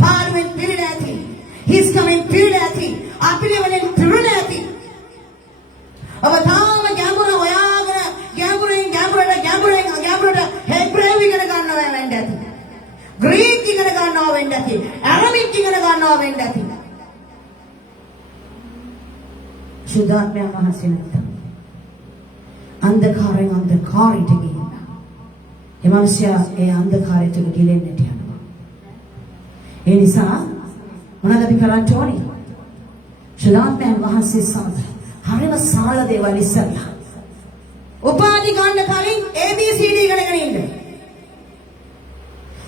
පාළුවෙන් පිරීලා ඇති. ඉස්කමෙන් පිරීලා ඇති. අපිරිවෙන් පිරීලා ඇති. ඔබ තාම ගැඹුර හොයාගෙන ගැඹුරට හෙබ්‍රේව ඉගෙන ගන්නවා වෙන්න ඇති. ග්‍රීක ඉගෙන ගන්නවා වෙන්න ඇති. ඇරබික් ඉගෙන ගන්නවා වෙන්න ඇති. ශුද්ධාත්මයන් වහන්සේ නැත්තම් අන්ධකාරයට ගිහින් ඒ මනුස්සයා ඒ අන්ධකාරයට ගිලෙන්නට යනවා. ඒ නිසා මොනවද අපි කරන්න ඕනේ? ශුද්ධාත්මයන් වහන්සේ සමග හරිම සරල දේවල් ඉස්සරලා. උපාධි ගන්න කලින් ABCD ඉගෙනගෙන ඉන්න.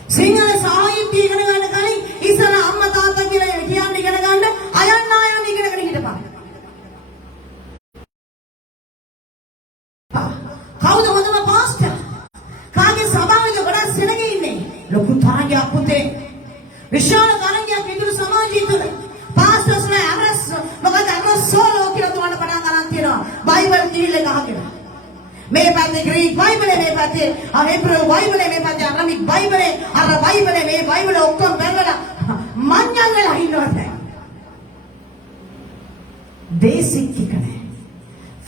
සිංහල සාහිත්‍ය ඉගෙන ගන්න කලින් ඉස්සර අම්මා තාත්තා කියලා කියන්නේ ඉගෙන ගන්න අයන්න ඉගෙනගෙන හිටපන්. කවුද හොඳම පාස්ටර්? කාගේ සභාවක ගොඩක් සෙනග ඉන්නේ? ලොකු තරගයක් පුතේ. විශාල තරගයක් විදුලි සමාජය තුළ. පාස්ටර්ස්ලා අරස් මොකද අරස් සෝලෝ කියලා තුනට පටන් ගන්න තියෙනවා. බයිබල් කිවිල්ල ගහගෙන. මේ පැත්තේ ග්‍රීක බයිබලේ, මේ පැත්තේ හෙබ්‍රේව බයිබලේ, මේ පැත්තේ අරමික් බයිබලේ, අර බයිබලේ මේ බයිබලේ ඔක්කොම බැලලා මඤ්ඤල් වෙලා ඉන්නවා දැන්. බේසික් එක නෑ.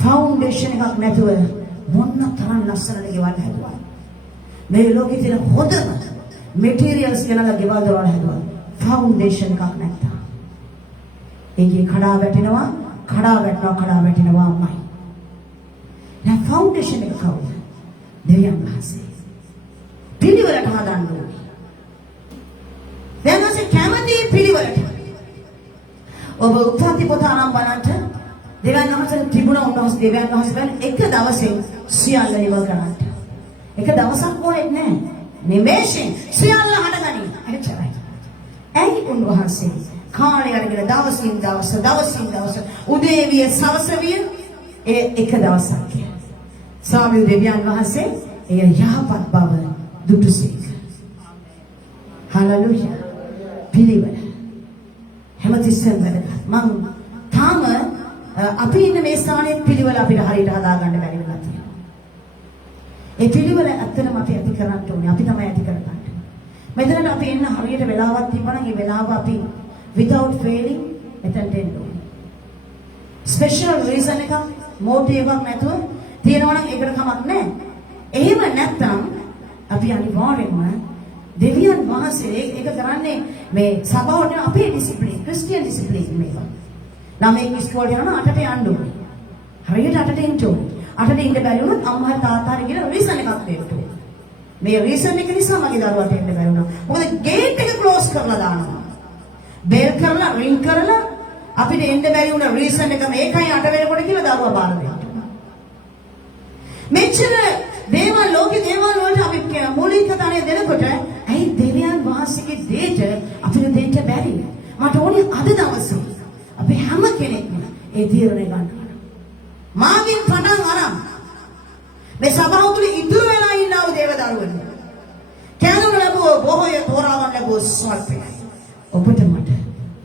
ෆවුන්ඩේෂන් එකක් නැතුව මොන තරම් ලස්සනද ගෙවල් හැදුවා. මේ ලෝකේ තියෙන හොඳම මෙටීරියල්ස් ගෙනලා ගෙවල් දරවල් හැදුවා. ෆවුන්ඩේෂන් එකක් නැත්නම් ඒකේ කඩා වැටෙනවාමයි. දැන් ෆවුන්ඩේෂන් එක කවුද? දෙවියන් වහන්සේ. පිළිවෙලට හදන්න ඕනේ. දැන් අපි කැමති පිළිවෙලට. ඔබ උත්පත්ති පොත අරන් බලන්න දෙවියන් වහන්සේ තිබුණා උන්වහන්සේ දෙවියන් වහන්සේ බැල එක දවසේ සියල්ල ඉවර කරන්න. එක දවසක් ඕනෙත් නැහැ. නිමේෂයෙන් සියල්ල හදගනි. එච්චරයි. ඇයි උන්වහන්සේ කාලය අරගෙන දවසින් දවස උදේ විය සවස විය ඒ එක දවසක්. ස්වාමී දෙවියන් වහන්සේ එය යහපත් බව දුටුසේක. හලෙලූයා. පිළිවෙල හැමතිස්සෙම වැදගත්. මම තාම අපි ඉන්න මේ ස්ථානයේ පිළිවෙල අපිට හරියට හදාගන්න බැරි වෙලා තියෙනවා. ඒ පිළිවෙල ඇත්තටම අපි ඇති කරන්න ඕනේ. අපි තමයි ඇති කරගන්න. මෙතනට අපි එන්න හරියට වෙලාවක් තිබුණා. ඒ වෙලාව අපි without failing එතනට එන්න ඕනේ. ස්පෙෂල් රීසන් එකක් මොටිව් එකක් නැතුව තියෙනවා නම් ඒකට කමක් නැහැ. එහෙම නැත්නම් අපි අනිවාර්යෙන්ම දෙවියන් වහන්සේ ඒක කරන්නේ මේ සභාවට අපේ ඩිසිප්ලින් ක්‍රිස්තියන් ඩිසිප්ලින් මේක. ළමයි ඉස්කෝලේ යනවා 8ට යන්න ඕනේ. හරියට 8ට එන්න ඕනේ. 8ට ඉන්න බැරි වුණොත් අම්මා තාත්තා කියලා රීසන් එකක් දෙන්න ඕනේ. මේ රීසන් එක නිසා මගේ දරුවාට එන්න බැරි වුණා. මොකද ගේට් එක ක්ලෝස් කරලා දානවා. බෙල් කරලා රින් කරලා අපිට එන්න බැරි වුණ රීසන් එක මේකයි 8 වෙනකොට කියලා දරුවා බාර දෙනවා. මෙච්චර දේවල් ලෝකේ දේවල් වලට අපි මූලික තනය දෙනකොට ඇයි දෙවියන් වහන්සේගේ දෙයට අපිට දෙන්න බැරි? මට ඕනේ අද දවසේ අපි හැම කෙනෙක්ම ඒ තීරණය ගන්න ඕන. මාගින් පටන් අරන් මේ සභාව තුළ ඉතුරු වෙලා ඉන්නව දේවදරුවනි. කැලුම ලැබුව බොහෝය තෝරාවන් ලැබුව ස්වල්පයි. ඔබට මට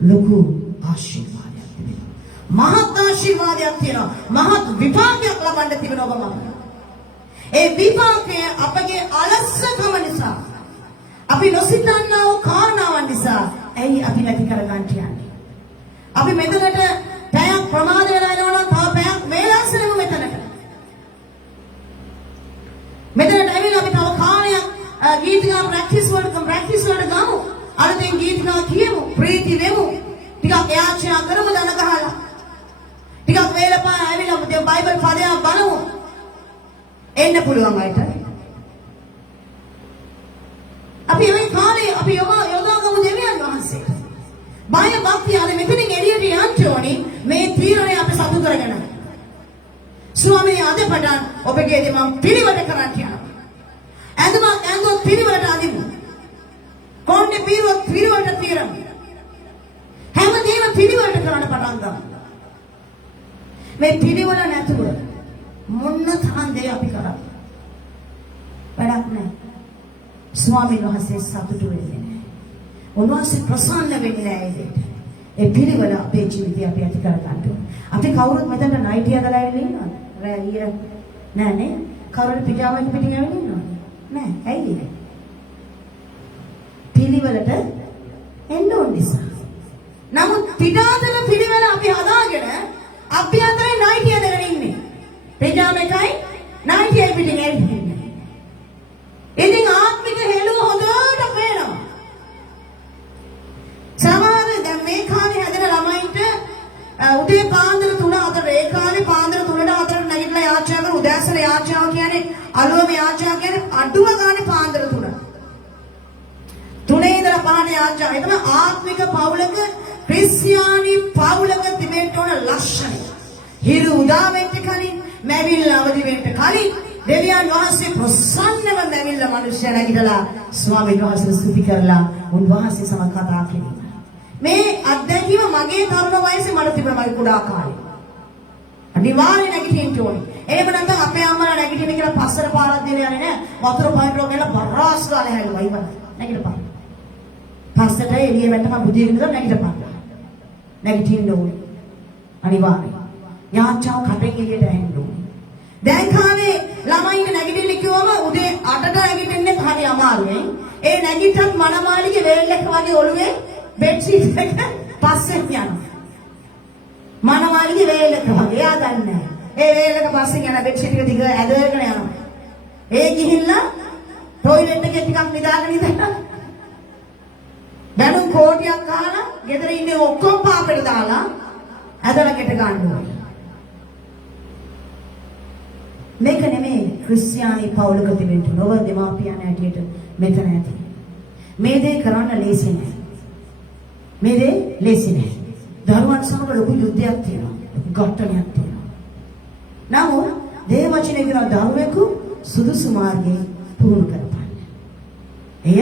ලොකු ආශිර්වාදයක් තිබෙනවා. මහත් ආශිර්වාදයක් තියෙනවා. මහත් විපාකයක් ලබන්න තිබෙනවා ඔබ මම. ඒ විපාකය අපගේ අලස්සකම නිසා අපි නොසිතන්නා වූ කාරණාවන් නිසා ඇයි අපි නැති කරගන්න යන්නේ? අපි මෙතනට පැයක් ප්‍රමාද වෙලා යනවා නම් තව පැයක් වේලාසනෙම මෙතනට. මෙතනට ඇවිල්ලා අපි තව කාලයක් ගීතිකා ප්‍රැක්ටිස් වලට ගමු. අලුතෙන් ගීතිකා කියමු, ප්‍රීති වෙමු. ටිකක් යාචනා කරමු දන ගහලා. ටිකක් වේලපා ඇවිල්ලා මේ බයිබල් පදයක් බලමු. එන්න පුළුවන් අයට. අපි මේ කාලේ අපි යොදාගමු දෙවියන් වහන්සේට. බය භක්තිය අර මෙතනින් එළියට යන්න ඕනි මේ තීරණය අපි සතු කරගෙන. ස්වාමී අද පටන් ඔබගේ මම පිළිවෙත කරන්න යනවා. ඇඳුම් පිළිවෙලට අදිමු. කොණ්ඩේ පිළිවෙලට తీරමු. හැමදේම පිළිවෙලට කරන්න පටන් ගමු. මේ පිළිවෙල නැතුව මොන්න තරම් දේ අපි කරා. වැඩක් නැහැ. ස්වාමීන් වහන්සේ සතුටු වෙන්නේ නැහැ. උන්වහන්සේ ප්‍රසන්න වෙන්නේ නැහැ ඒ පිළිවෙල අපේ ජීවිතේ අපි ඇති කර ගන්න ඕනේ. අපි කවුරුත් මෙතනට නයිටි හදලා ඇවිල්ලා ඉන්නවද? රෑ නෑ නේ. කවුරුත් පිජාමා පිටින් ඇවිල්ලා ඉන්නවද? නෑ. ඇයි ඒ? පිළිවෙලට එන්න ඕන නිසා. නමුත් පිටාතල පිළිවෙල අපි හදාගෙන අභ්‍යන්තරේ නයිටි හදගෙන ඉන්නේ. පිජාමෙකයි නයිටියි පිටින් ඇවිල්ලා ඉන්නේ. ඉතින් ආත්මික හෙළුව හොඳට පේනවා. සමහර දැන් මේ කාලේ හැදෙන ළමයින්ට උදේ පාන්දර 3-4 ඒ කාලේ පාන්දර 3-4 නැගිටලා යාචනා කර උදෑසන යාචනාව කියන්නේ අලුවම යාචනා කියන්නේ අඩුම ගානේ පාන්දර 3. 3 ඉඳලා 5 යාචනා. ඒ තමයි ආත්මික පවුලක ක්‍රිස්තියානි පවුලක තිබෙන්න ඕන ලක්ෂණය. හිරු උදා වෙන්න කලින් මැවිල්ල අවදි වෙන්න කලින් දෙවියන් වහන්සේ ප්‍රසන්නව මැවිල්ල මිනිස්සු නැගිටලා ස්වාමීන් වහන්සේ ස්තුති කරලා උන්වහන්සේ සමග කතා කිරීම. මේ අත්දැකීම මගේ තරුණ වයසේ මට තිබුණා මගේ කුඩා කාලේ. අනිවාර්යයෙන් නැගිටින්න ඕනේ. එහෙම නැත්නම් අපේ අම්මලා නැගිටින්න කියලා පස්සට පාරක් දෙන්නේ නැහැ. වතුර පයින්රෝ කියලා බරාස් ගාලා හැලුවා ඉවර. නැගිටපන්. පස්සට එළිය වැටම බුදියගෙන ඉඳලා නැගිටපන්. නැගිටින්න ඕනේ. අනිවාර්යයෙන්. යාචාව කටෙන් එළියට ඇහෙන්න ඕනේ. දැන් කාලේ ළමයින්ට නැගිටින්න කිව්වම උදේ 8ට නැගිටින්නේ හරි අමාරුයි. ඒ නැගිටත් මනමාලිගේ වේල් එක වගේ ඔළුවේ බෙඩ්ෂීට් එක පස්සෙන් යනවා. මනමාලිගේ වේල් එක වගේ එයා දන්නේ නැහැ. ඒ වේල් එක පස්සෙන් යන බෙඩ්ෂීට් එක දිග ඇදගෙන යනවා. ඒ ගිහිල්ලා ටොයිලට් එකේ ටිකක් නිදාගෙන ඉඳලා බැලුම් කෝටියක් ගහලා ගෙදර ඉන්නේ ඔක්කොම පාපෙට දාලා ඇදලා ගෙට ගන්නවා. මේක නෙමෙයි ක්‍රිස්තියානි පවුලක තිබෙන්න නොව දෙමාපියන් ඇටියට මෙතන ඇති. මේ දේ කරන්න ලේසි නෑ. මේ දේ ලේසි නෑ. දරුවන් සමග ලොකු යුද්ධයක් තියෙනවා. ඝට්ටනයක් තියෙනවා. නමුත් දේව වචනේ කියන දරුවෙකු සුදුසු මාර්ගයේ පුහුණු කරපන්න. එය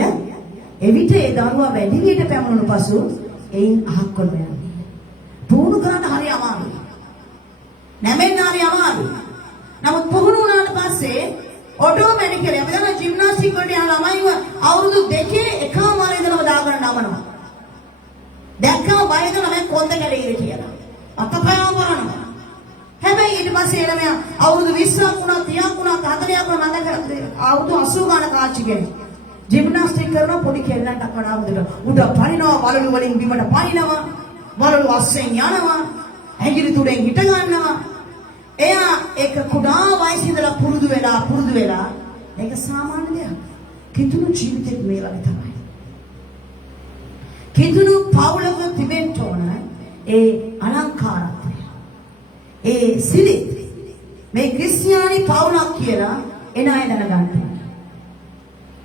එවිට ඒ දරුවා වැඩි වියට පැමුණුණු පසු එයින් අහක් වල යනවා. පුහුණු කරන්න හරි අමාරුයි. නැමෙන්න හරි අමාරුයි. නමුත් පුහුණු වුණාට පස්සේ ඔටෝමැටිකලි අපි දන්නා ජිම්නාස්ටික් වලට යන ළමයිව අවුරුදු 2 එකමාර ඉඳලම දාගන්න නමනවා. දැක්කම බයද ළමයි කොන්ද කැඩේද කියලා. අතපය වරනවා. හැබැයි ඊට පස්සේ ළමයා අවුරුදු 20ක් වුණා 30ක් වුණා 40ක් වුණා මම අවුරුදු 80 ගානක ආච්චි කෙනෙක්. ජිම්නාස්ටික් කරන පොඩි කෙල්ලන්ට වඩා හොඳට උඩ පනිනවා වලලු වලින් බිමට පනිනවා. වලලු අස්සෙන් යනවා. ඇඟිලි තුඩෙන් හිට ගන්නවා. එයා ඒක කුඩා වයසේ ඉඳලා පුරුදු වෙලා ඒක සාමාන්‍ය දෙයක්. කිතුණු ජීවිතේ මේ වගේ තමයි. කිතුණු පවුලක තිබෙන්න ඕන ඒ අලංකාරත්වය. ඒ සිරිත මේ ක්‍රිස්තියානි පවුලක් කියලා එන අය දැනගන්න.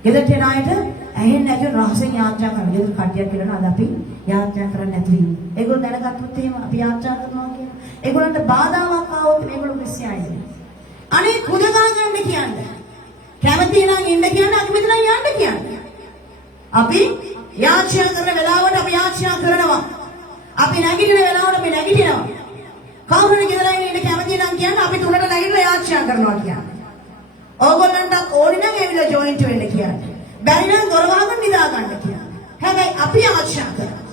ගෙදරට එන අයට ඇහෙන්නේ නැතුව රහසෙන් යාත්‍රා කරන ගෙදර කට්ටියක් කියලා අද අපි යාත්‍රා කරන්න නැතුව ඉන්නේ. ඒගොල්ලෝ දැනගත්තොත් එහෙම අපි යාත්‍රා කරනවා කියලා. ඒගොල්ලන්ට බාධාවක් ආවොත් මේගොල්ලෝ ක්‍රිස්තියානි. අනේ කුදගා ගන්න කියන්නේ. කැමති නම් ඉන්න කියන්නේ අකමැති නම් යන්න කියන්නේ. අපි යාත්‍රා කරන වෙලාවට අපි යාත්‍රා කරනවා. අපි නැගිටින වෙලාවට අපි නැගිටිනවා. කවුරුන් ගෙදරින් ඉන්න කැමති නම් කියන්නේ අපි තුනට නැගිටලා යාත්‍රා කරනවා කියන්නේ. ඕගොල්ලන්ට ඕනි නම් එවිලා ජොයින්ට් වෙන්න කියන්නේ. බැරි නම් දොර වහගෙන නිදා ගන්න කියන්නේ. හැබැයි අපි ආශා කරනවා.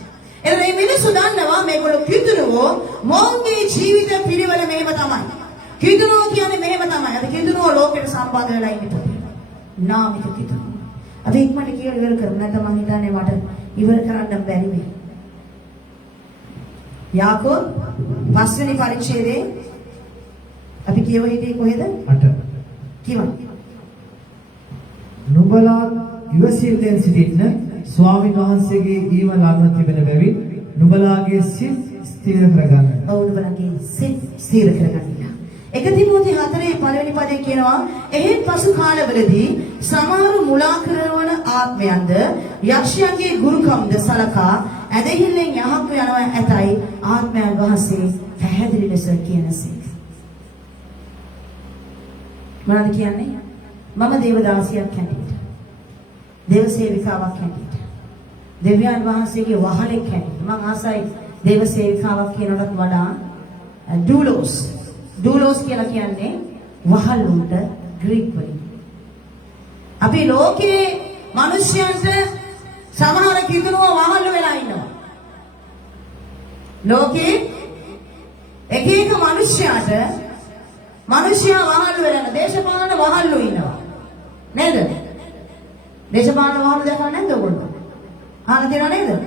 එතන මේ මිනිස්සු දන්නවා මේගොල්ලෝ කිතුණුවෝ මොන්ගේ ජීවිත පිළිවෙල මෙහෙම තමයි. කිතුණුවෝ කියන්නේ මෙහෙම තමයි. අද කිතුණුවෝ ලෝකෙට සම්බන්ධ වෙලා ඉන්නේ. නාමික කිතුණුවෝ. අපි ඉක්මනට කියලා ඉවර කරමු. නැත්නම් මම හිතන්නේ මට ඉවර කරන්න බැරි වෙයි. යාකෝබ් 5 වෙනි පරිච්ඡේදයේ අපි කියව හිටියේ කොහෙද? 8. කිව්වා. නුඹලා ඉවසිල්ලෙන් සිටින්න ස්වාමීන් වහන්සේගේ ඊව ළඟ තිබෙන බැවින් නුඹලාගේ සිත් ස්ථිර කරගන්න. ඔව් නුඹලාගේ සිත් ස්ථිර කරගන්න. 1 තිමෝති 4 පළවෙනි පදේ කියනවා එහෙත් පසු කාලවලදී සමහර මුලා කරන ආත්මයන්ද යක්ෂයන්ගේ ගුරුකම්ද සලකා ඇදහිල්ලෙන් යහපු යනවා ඇතයි ආත්මයන් වහන්සේ පැහැදිලි ලෙස කියනසේ. මොනවද කියන්නේ? මම දේවදාසියක් හැටියට. දේව සේවිකාවක් හැටියට. දෙවියන් වහන්සේගේ වහලෙක් හැටියට. මම ආසයි දේව සේවිකාවක් කියනකට වඩා ඩූලෝස්. ඩූලෝස් කියලා කියන්නේ වහල් උන්ට ග්‍රීක වලින්. අපි ලෝකේ මිනිස්යන්ට සමහර කිතුණුව වහල් වෙලා ඉන්නවා. ලෝකේ එක එක මිනිස්යාට මිනිස්යා වහල් වෙලා දේශපාලන වහල්ලු ඉන්නවා. නේද? දේශපාලන වහල් දැකලා නැද්ද ඔයගොල්ලෝ? අහලා තියෙනව නේද?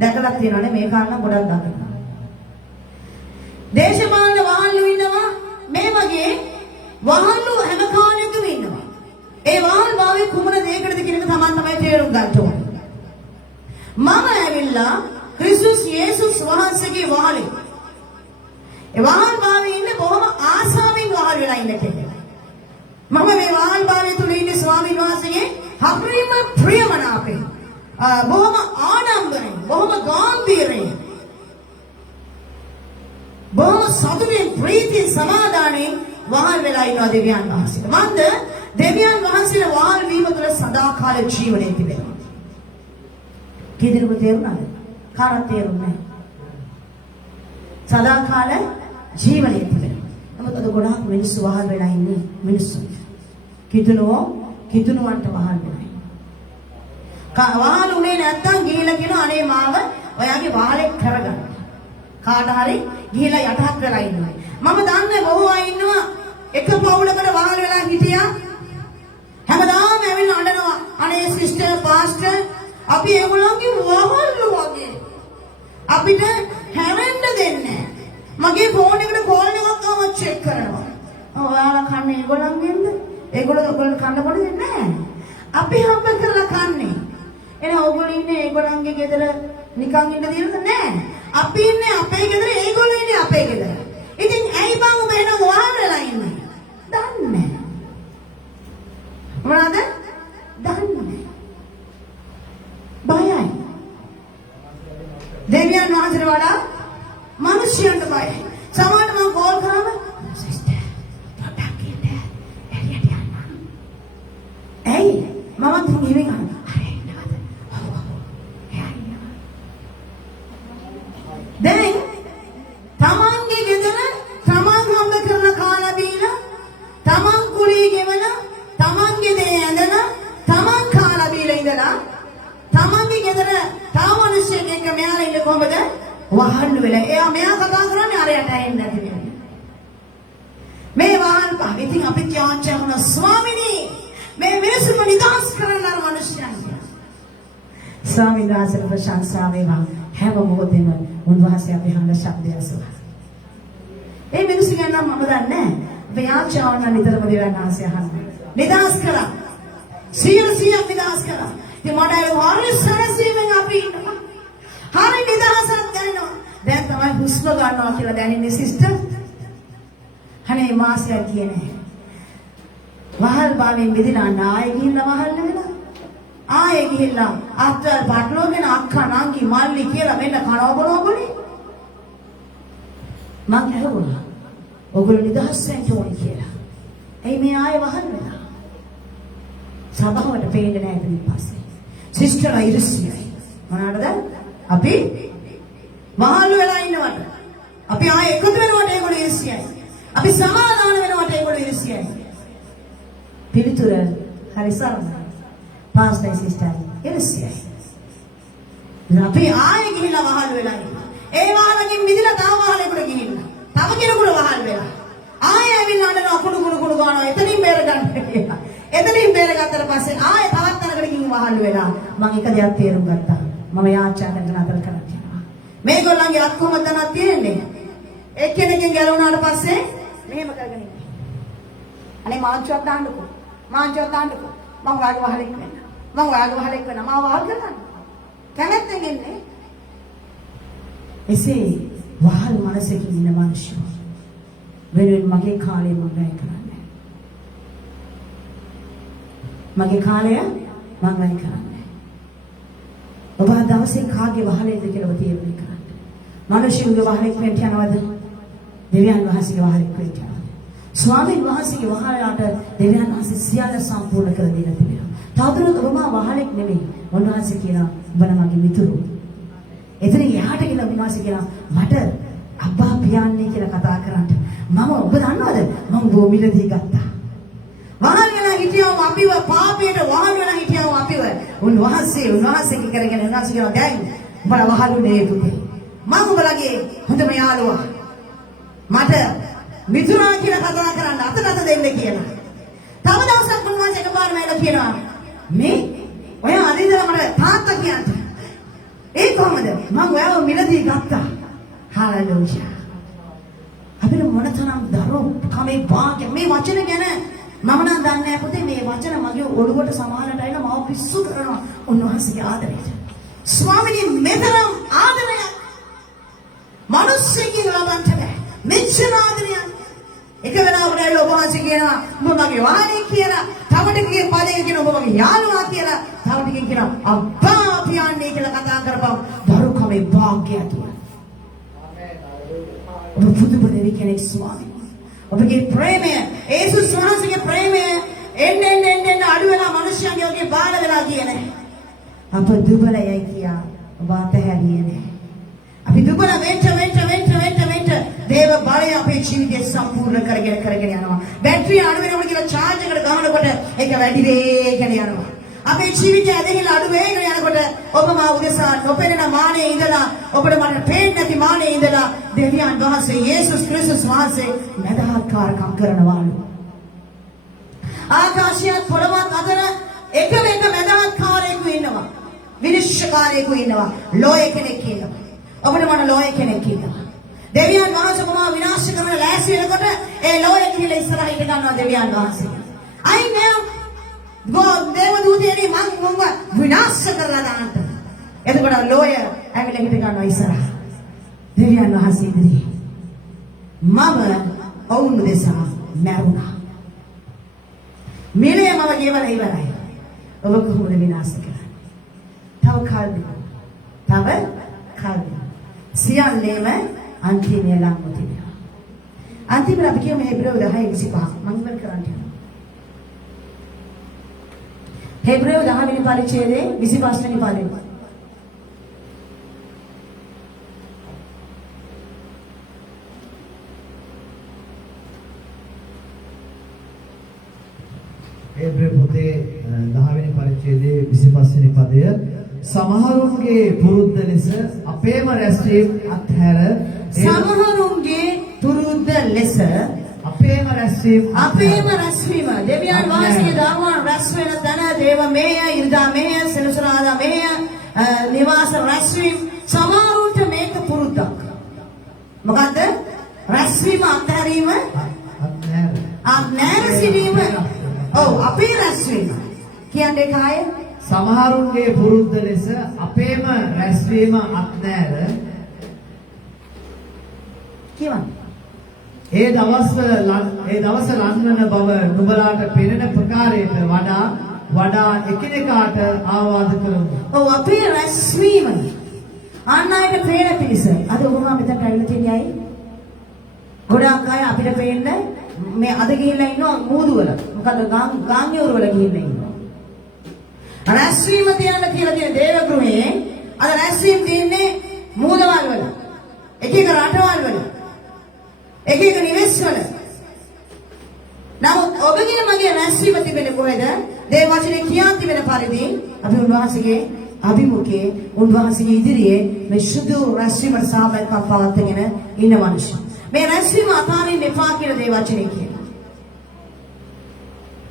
දැකලා තියෙනවනේ මේ කාරණා ගොඩක් දකිනවා. දේශපාලන වහල්ලු ඉන්නවා මේ වගේ වහල්ලු හැම කාණයකම ඉන්නවා. ඒ වහල් භාවයේ කුමන දෙයකටද කියන එක තමයි තේරුම් ගන්න ඕනේ. මම ඇවිල්ලා ක්‍රිස්තුස් යේසුස් වහන්සේගේ වහලේ. ඒ වහල් භාවයේ ඉන්නේ බොහොම ආසාවෙන් වහල් වෙලා ඉන්න කෙනෙක්. මම මේ වහල් භාවයේ තුල ඉන්නේ ස්වාමීන් වහන්සේගේ හරිම ප්‍රියමනාපේ. බොහොම ආඩම්බරෙන්, බොහොම ගාම්භීරයෙන්, බොහොම සතුටින්, ප්‍රීතියෙන්, සමාදානයෙන් වහල් වෙලා ඉන්නවා දෙවියන් වහන්සේට. මන්ද දෙවියන් වහන්සේට වහල් වීම තුළ සදාකාල ජීවනයේ තිබෙනවා. කීදෙනෙකුට තේරුණාද? කාටවත් තේරුන්නේ නැහැ. සදාකාල ජීවනයේ තිබෙනවා. නමුත් අද ගොඩාක් මිනිස්සු වහල් වෙලා ඉන්නේ මිනිස්සු. කිතුණුවන්ට වහල් වෙලා. වහල් උනේ නැත්තම් ගිහිල්ලා කියන අනේ මාව ඔයාගේ වහලෙක් කරගන්න. කාට හරි ගිහිල්ලා යටහත් වෙලා ඉන්නවා. මම දන්නේ බොහෝ අය ඉන්නවා එක පවුලකට වහල් වෙලා හිටියා. හැමදාම ඇවිල්ලා අඬනවා. අනේ සිස්ටර් පාස්ටර් අපි ඒගොල්ලන්ගේ වහල්ලු වගේ. අපිට හැරෙන්න දෙන්නේ නැහැ. මගේ ෆෝන් එකට කෝල් එකක් ආවම චෙක් කරනවා. ඔයාලා කන්නේ ඒගොල්ලන්ගෙන්ද? ඒගොල්ලෝ කන්න බොන්න දෙන්නේ නැහැ. අපි හම්බ කරලා කන්නේ. එහෙනම් ඕගොල්ලෝ ඉන්නේ ඒගොල්ලන්ගේ ගෙදර නිකන් ඉන්න දිනද නැහැ. අපි ඉන්නේ අපේ ගෙදර ඒගොල්ලෝ ඉන්නේ අපේ ගෙදර. ඉතින් ඇයි බං ඔබ එන වහල් වෙලා ඉන්නේ? දන්නේ නැහැ. දෙවියන් වහන්සේට වඩා මිනිස්යන්ට බයයි. සමහරවිට මම කෝල් කරාම සිස්ටර් පොඩ්ඩක් ඉන්න. එළියට යන්න. ඇයි? මම තුන්වෙනි ගන්න. හරි නේද? දැන් තමන්ගේ ගෙදර තමන් හම්බ කරන කාලා බීලා තමන් කුලී ගෙවන තමන්ගේ දේ ඇඳලා තමන් කාලා බීලා ඉඳලා තමන්ගේ ගෙදර තව මිනිස්සෙක් එක්ක මෙයාලා ඉන්න කොහමද වහන්න වෙලා එයා මෙයා කතා කරන්නේ අරයට ඇහෙන්නේ නැති වෙන්නේ මේ වහන් පහ ඉතින් අපි කියවන ස්වාමිනී මේ මිනිස්සුම නිදහස් කරන්න අර මිනිස්සයන් ස්වාමීන් වහන්සේට ප්‍රශංසා වේවා හැම මොහොතෙම උන්වහන්සේ අපි හඳ ශබ්දය අසුවා ඒ මිනිස්සු ගැන නම් මම දන්නේ නැහැ අපි ආචාර්යන නිතරම දෙවියන් වහන්සේ අහන්නේ නිදහස් කරා 100% නිදහස් කරා ඉතින් මට ඒ හරි සැනසීමෙන් අපි ඉන්නවා හරි නිදහසක් දැනෙනවා දැන් තමයි හුස්ම ගන්නවා කියලා දැනෙන්නේ සිස්ටර් අනේ මාසයක් කියන්නේ වහල් බාලෙන් බෙදලා නාය ගිහිල්ලා වහල් වෙලා ආයේ ගිහිල්ලා අත්තල් බට්ලෝගෙන අක්කා නංගි මල්ලි කියලා මෙන්න කනවා බොනවා බොනේ මං ඇහුවා ඔගොල්ලෝ නිදහස් වෙන්න ඕනේ කියලා එයි මේ ආයේ වහල් වෙලා සභාවට පේන්නේ නැහැ ඊට පස්සේ සිස්ටර් ඉරිසියයි මොනවාටද අපි වහල් වෙලා ඉන්නවට අපි ආයේ එකතු වෙනවට ඒගොල්ලෝ ඉරිසියයි අපි සමාදාන වෙනවට ඒගොල්ලෝ ඉරිසියයි පිළිතුර හරි සරලයි පාස්ටර් සිස්ටර් ඉරිසියයි අපි ආයේ ගිහිල්ලා වහල් වෙලා ඉන්නවා ඒ වහලකින් මිදලා තව වහලෙකට ගිහිල්ලා තව කෙනෙකුට වහල් වෙලා ආයේ ඇවිල්ලා අඬනවා කුඩු ගානවා එතනින් බේර ගන්න කියලා එතනින් බේරගත්තට පස්සේ ආයේ තවත් තැනකට ගිහින් වහල් වෙලා මම එක දෙයක් තේරුම් ගත්තා මම යාචාකරන අතර කරක් යනවා මේගොල්ලන්ගේ අත් කොහොමද දනක් තියෙන්නේ එක්කෙනෙක්ගෙන් ගැලවුණාට පස්සේ මෙහෙම කරගෙන ඉන්නේ අනේ මාංචුවක් දාන්නකෝ මම වාගේ වහලෙක් වෙන්න මම වහල් කරන්න කැමැත්තෙන් ඉන්නේ එසේ වහල් මනසකින් ඉන්න මිනිස්සු වෙනුවෙන් මගේ කාලය මම වැය කරන්නේ මගේ කාලය මම වැය කරන්නේ ඔබ දවසේ කාගේ වහලෙන්ද කියලා ඔබ තීරණය කරන්න මිනිස්සුන්ගේ වහලෙක් වෙන්න යනවද දෙවියන් වහන්සේගේ වහලෙක් වෙන්න යනවද ස්වාමීන් වහන්සේගේ වහලට දෙවියන් වහන්සේ සියල්ල සම්පූර්ණ කර දීලා තිබෙනවා තවදුරටත් ඔබ මා වහලෙක් නෙමෙයි උන්වහන්සේ කියනවා ඔබ මගේ මිතුරු එතන යහට කියලා උන්වහන්සේ කියනවා මට අබ්බා පියාණන් කියලා කතා කරන්න මම ඔබ දන්නවද මම භූමිලදී ගත්තා වහල් වෙලා හිටියව අපිව පාපයට වහල් වෙලා හිටියව අපිව උන්වහන්සේ කරගෙන උන්වහන්සේ කියනවා දැන් උඹලා වහලුනේ පුතේ මම උඹලගේ හොඳම යාළුවා මට මිතුරා කියලා කතා කරන්න අත දෙන්න කියලා තව දවසක් උන්වහන්සේ එකපාරම ඇවිල්ලා කියනවා මේ ඔයා අද ඉඳලා මට තාත්තා කියන්න ඒ කොහමද මම ඔයාව මිලදී ගත්තා හාලෙලූයා අපිට මොනතරම් දරුවෝ කමේ වාක්‍ය මේ වචන ගැන මම නම් දන්නේ නැහැ පුතේ මේ වචන මගේ ඔළුවට සමානට ඇවිල්ලා මාව පිස්සු කරනවා උන්වහන්සේගේ ආදරයට ස්වාමීනි මෙතරම් ආදරය මිනිස්සුන්ගෙන් ලබන්න බෑ මෙච්චර ආදරයක් එක වෙලාවකට ඇවිල්ලා ඔබ වහන්සේ කියනවා ඔබ මගේ වාණේ කියලා තව ටිකකින් පදයෙන් කියන ඔබ මගේ යාළුවා කියලා තව ටිකකින් කියනවා අබ්බා පියාණන් කියලා කතා කරපම් දරුකමේ වාක්‍යය කියලා ඔබ පුදුම දෙවියන් ස්වාමීනි ඔබගේ ප්‍රේමය යේසුස් වහන්සේගේ ප්‍රේමය එන්න අඩු වෙලා මිනිස්යන්ගේ ඔගේ බාල වෙලා කියන්නේ අප දුබලයි කියා ඔබ අතහැරියේ නැහැ අපි දුබල වෙන්න දේව බලය අපේ ජීවිතය සම්පූර්ණ කරගෙන යනවා බැටරිය අඩු වෙනකොට කියලා charge එකට ගහනකොට ඒක වැඩි වේගන යනවා අපේ ජීවිතය ඇදහිලා අඩු වේගන යනකොට ඔබ මා උදෙසා නොපෙනෙන මානෙ ඉඳලා ඔබට මට පේන්නේ නැති මානෙ ඉඳලා දෙවියන් වහන්සේ යේසුස් ක්‍රිස්තුස් වහන්සේ මදහත්කාරකම් කරනවාලු ආකාශයත් පොළවත් අතර එකම එක මදහත්කාරයෙකු ඉන්නවා විනිශ්චයකාරයෙකු ඉන්නවා ලෝය කෙනෙක් ඉන්නවා ඔබට මට ලෝය කෙනෙක් ඉන්නවා දෙවියන් වහන්සේ කොහොම විනාශ කරන ලෑස්ති වෙනකොට ඒ ලෝය කියලා ඉස්සරහින් ගන්නවා දෙවියන් වහන්සේ I know දේව දූතයනි මම විනාශ කරලා දාන්න එතකොට ලෝය ඇවිල්ලා හිට ගන්නවා ඉස්සරහ දෙවියන් වහන්සේ ඉදිරියේ මම ඔවුන් දෙසා මැරුණා මිලේ මම ජීවලා ඉවරයි ඔබ කොහොමද විනාශ කරන්නේ තව කාලෙක සියල්ලේම අන්තිමේ ලඟම තිබෙනවා. අන්තිමට අපි කියමු හෙබ්‍රේව 10:25 මම ඉවර කරන්න යනවා. හෙබ්‍රේව 10 වෙනි පරිච්ඡේදයේ 25 වෙනි පදය. ඒබ්‍රේ පොතේ 10 වෙනි පරිච්ඡේදයේ 25 වෙනි පදය සමහරුන්ගේ පුරුද්ද ලෙස අපේම රැස්වීම අත්හැර සමහරුන්ගේ පුරුද්ද ලෙස අපේම රැස්වීම දෙවියන් වහන්සේගේ ධර්මයන් රැස් වෙන තැන දේවමේය ඉරිදා මේය සෙනසුරාදා මේය නිවාස රැස්වීම සමහරුන්ට මේක පුරුද්දක්. මොකද්ද? රැස්වීම අත්හැරීම අත්හැර සිටීම. ඔව් අපේ රැස්වීම කියන්නේ කාය සමහරුන්ගේ පුරුද්ද ලෙස අපේම රැස්වීම අත්හැර කියවන්නේ. ඒ දවස් ලන්වන බව නුඹලාට පෙනෙන ප්‍රකාරයට වඩා එකිනෙකාට ආවාද කරමු. ඔව් අපේ රැස්වීම අන් අයට පේන පිණිස අද ඔබම මෙතන ඇවිල්ලා තියෙන්නේ ඇයි? ගොඩාක් අය අපිට පේන්නේ මේ අද ගිහිල්ලා ඉන්නවා මූදු වල. මොකද ගාන්‍යෝර වල ගිහිල්ලා ඉන්නවා. රැස්වීම තියන්න කියලා තියෙන දේව ගෘහයේ අද රැස්වීම තියෙන්නේ මූදවල් වල. එක එක රටවල් වල. එක එක නිවෙස් වල. නමුත් ඔබගේ මගේ රැස්වීම තිබෙන්නේ කොහෙද? දේව වචනේ කියා තිබෙන පරිදි අපි උන්වහන්සේගේ අභිමුඛයේ උන්වහන්සේගේ ඉදිරියේ මේ සුදු රැස්වීමට සහභාගීකම් පවත්වාගෙන ඉන්න මිනිස්සු. මේ රැස්වීම අතාරින්න එපා කියලා දේව වචනේ කියනවා.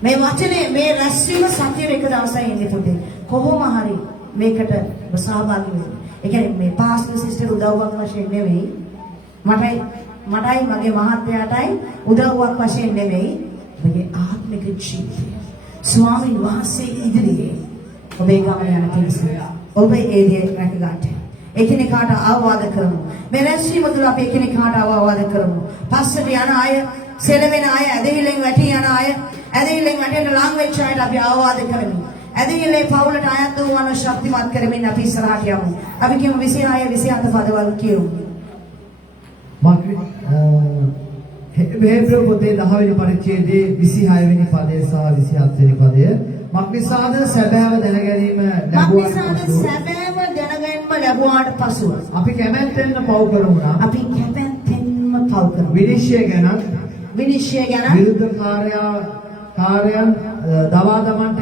මේ වචනේ මේ රැස්වීම සතියේ එක දවසයි එන්නේ පුතේ. කොහොම හරි මේකට සහභාගී වෙන්න. ඒ කියන්නේ මේ පාස්ටර් සිස්ටර් උදව්වක් වශයෙන් නෙවෙයි. මටයි මගේ මහත්තයාටයි උදව්වක් වශයෙන් නෙවෙයි. මගේ ආත්මික ජීවිතය. ස්වාමීන් වහන්සේ ඉදිරියේ ඔබේ ගමන යන පිණිස ඔබේ ඒරිය රැක ගන්න. එකිනෙකාට ආවාද කරමු. මේ රැස්වීම තුළ අපි එකිනෙකාට ආවාද කරමු. පස්සට යන අය, සෙලවෙන අය, ඇදහිල්ලෙන් වැටි යන අය, ඇදහිල්ලෙන් වැටෙන්න ලං වෙච්ච අයට අපි ආවාද කරමු. ඇදහිල්ලේ පවුලට අයත් වූ ශක්තිමත් කරමින් අපි ඉස්සරහට යමු. අපි කියමු 26 27 පදවල් කියමු. හෙබ්‍රේව පොතේ 10 වෙනි පරිච්ඡේදයේ 26 වෙනි පදය සහ 27 වෙනි පදය මක්නිසාද සැබෑව දැන ගැනීම ලැබුවාට පසුව අපි කැමැත්තෙන් පව් කරමු නම් අපි කැමැත්තෙන්ම පව් කරමු. විනිශ්චය ගැන විරුද්ධකාරයන් දවා දමන්නට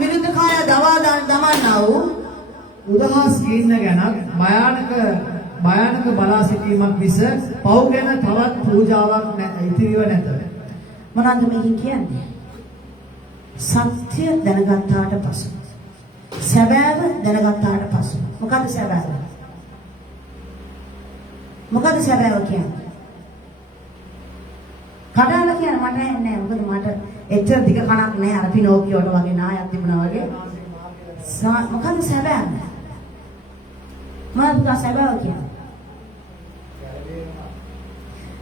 විරුද්ධකාරයා දවා දමන්නා වූ උදහස් කීන්න ගැන භයානක බලා සිටීමක් මිස පව් ගැන තවත් පූජාවක් ඉතිරිව නැත. මොනවද මේකෙන් කියන්නේ? සත්‍ය දැනගත්තාට පසු සැබෑව දැනගත්තාට පසු මොකද සැබෑව? මොකද සැබෑව කියන්නේ? කඩාලා කියන්නේ මට නෑ. මොකද මට එච්චර දිග කණක් නෑ. අර පිනෝකියෝට වගේ නායක් තිබුණා වගේ. මොකද සැබෑව? මොකද සැබෑව කියන්නේ?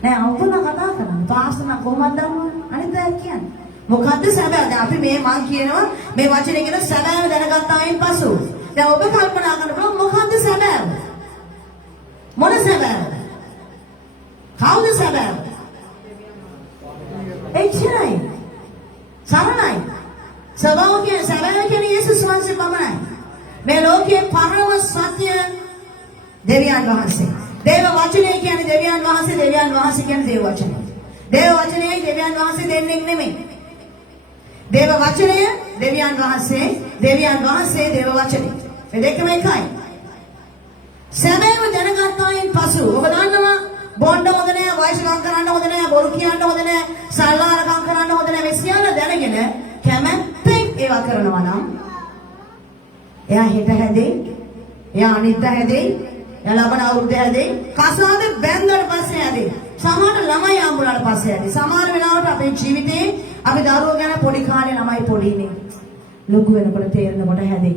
නෑ අවුල කතා කරන්නේ. පාස්තන කොහොමද දන්නවද? අනිත් අය කියන්නේ. මොකද්ද සැබෑව? දැන් අපි මේ මං කියනවා මේ වචනේ කියන සැබෑව දැනගත්තායින් පසු. දැන් ඔබ කල්පනා කරනවා මොකද්ද සැබෑව? මොන සැබෑවද? කවුද සැබෑව? එච්චරයි. සරණයි. සබාව කියන්නේ සැබෑව කියන්නේ යේසුස් වහන්සේ පමණයි. මේ ලෝකයේ පරම සත්‍ය දෙවියන් වහන්සේ. දේව වචනේ කියන්නේ දෙවියන් වහන්සේ කියන්නේ දේව වචනේ. දේව වචනේ දෙවියන් වහන්සේ දෙන්නේ නෙමෙයි. දේව වචනය දෙවියන් වහන්සේ දේව වචනේ. මේ දෙකම එකයි. සැබෑව දැනගත්තායින් පසු ඔබ දන්නවා බොණ්ඩ හොඳ නෑ, වයසකම් කරන්න හොඳ නෑ, බොරු කියන්න හොඳ නෑ, සල්ලාරකම් කරන්න හොඳ නෑ. මේ සියල්ල දැනගෙන කැමැත්තෙන් ඒවා කරනවා නම් එයා හිත හැදෙයි, එයා අනිද්දා හැදෙයි, එයා ලබන අවුරුද්ද හැදෙයි, කසාද බැන්දට පස්සේ හැදෙයි. සමහර ළමයි ආම්බුලාට පස්සේ හැදෙයි. සමහර වෙලාවට අපේ ජීවිතේ අපි දරුවෝ ගැන පොඩි කාලේ ළමයි පොඩිනේ. ලොකු වෙනකොට තේරෙනකොට හැදෙයි.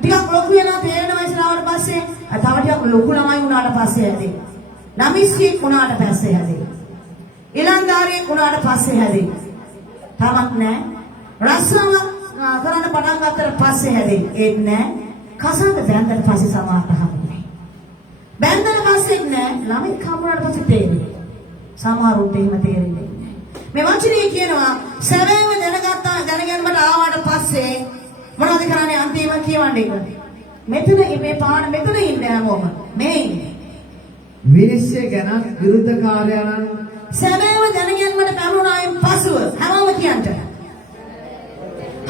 ටිකක් ලොකු වෙනවා තේරෙන වයසට පස්සේ තව ටිකක් ලොකු ළමයි වුණාට පස්සේ හැදෙයි. ළමිස්කෙක් වුණාට පස්සේ හැදෙයි. ඊළඳාරියෙක් වුණාට පස්සේ හැදෙයි. තාමත් නෑ. රස්සාවක් කරන්න පටන් ගත්තට පස්සේ හැදෙයි. ඒත් නෑ. කසාද බැන්දට පස්සේ සමාහට හම්බුනේ. බැන්දට පස්සේ නෑ ළමයි කමුණාට පස්සේ තේරෙන්නේ. සමහරුන්ට එහෙම තේරෙන්නේ නෑ. මේ වචනේ කියනවා සැබෑව දැනගන්නට ආවට පස්සේ මොනවද කරන්නේ අන්තිම කියවන්නේ ඒක. මෙතන මේ පාන මෙතන ඉන්නේ හැමෝම. මේ ඉන්නේ. විනිශ්චය ගැන විරුද්ධකාරයන් සැබෑව දැනගන්නට පැමුණායින් පසුව හැමෝම කියන්න.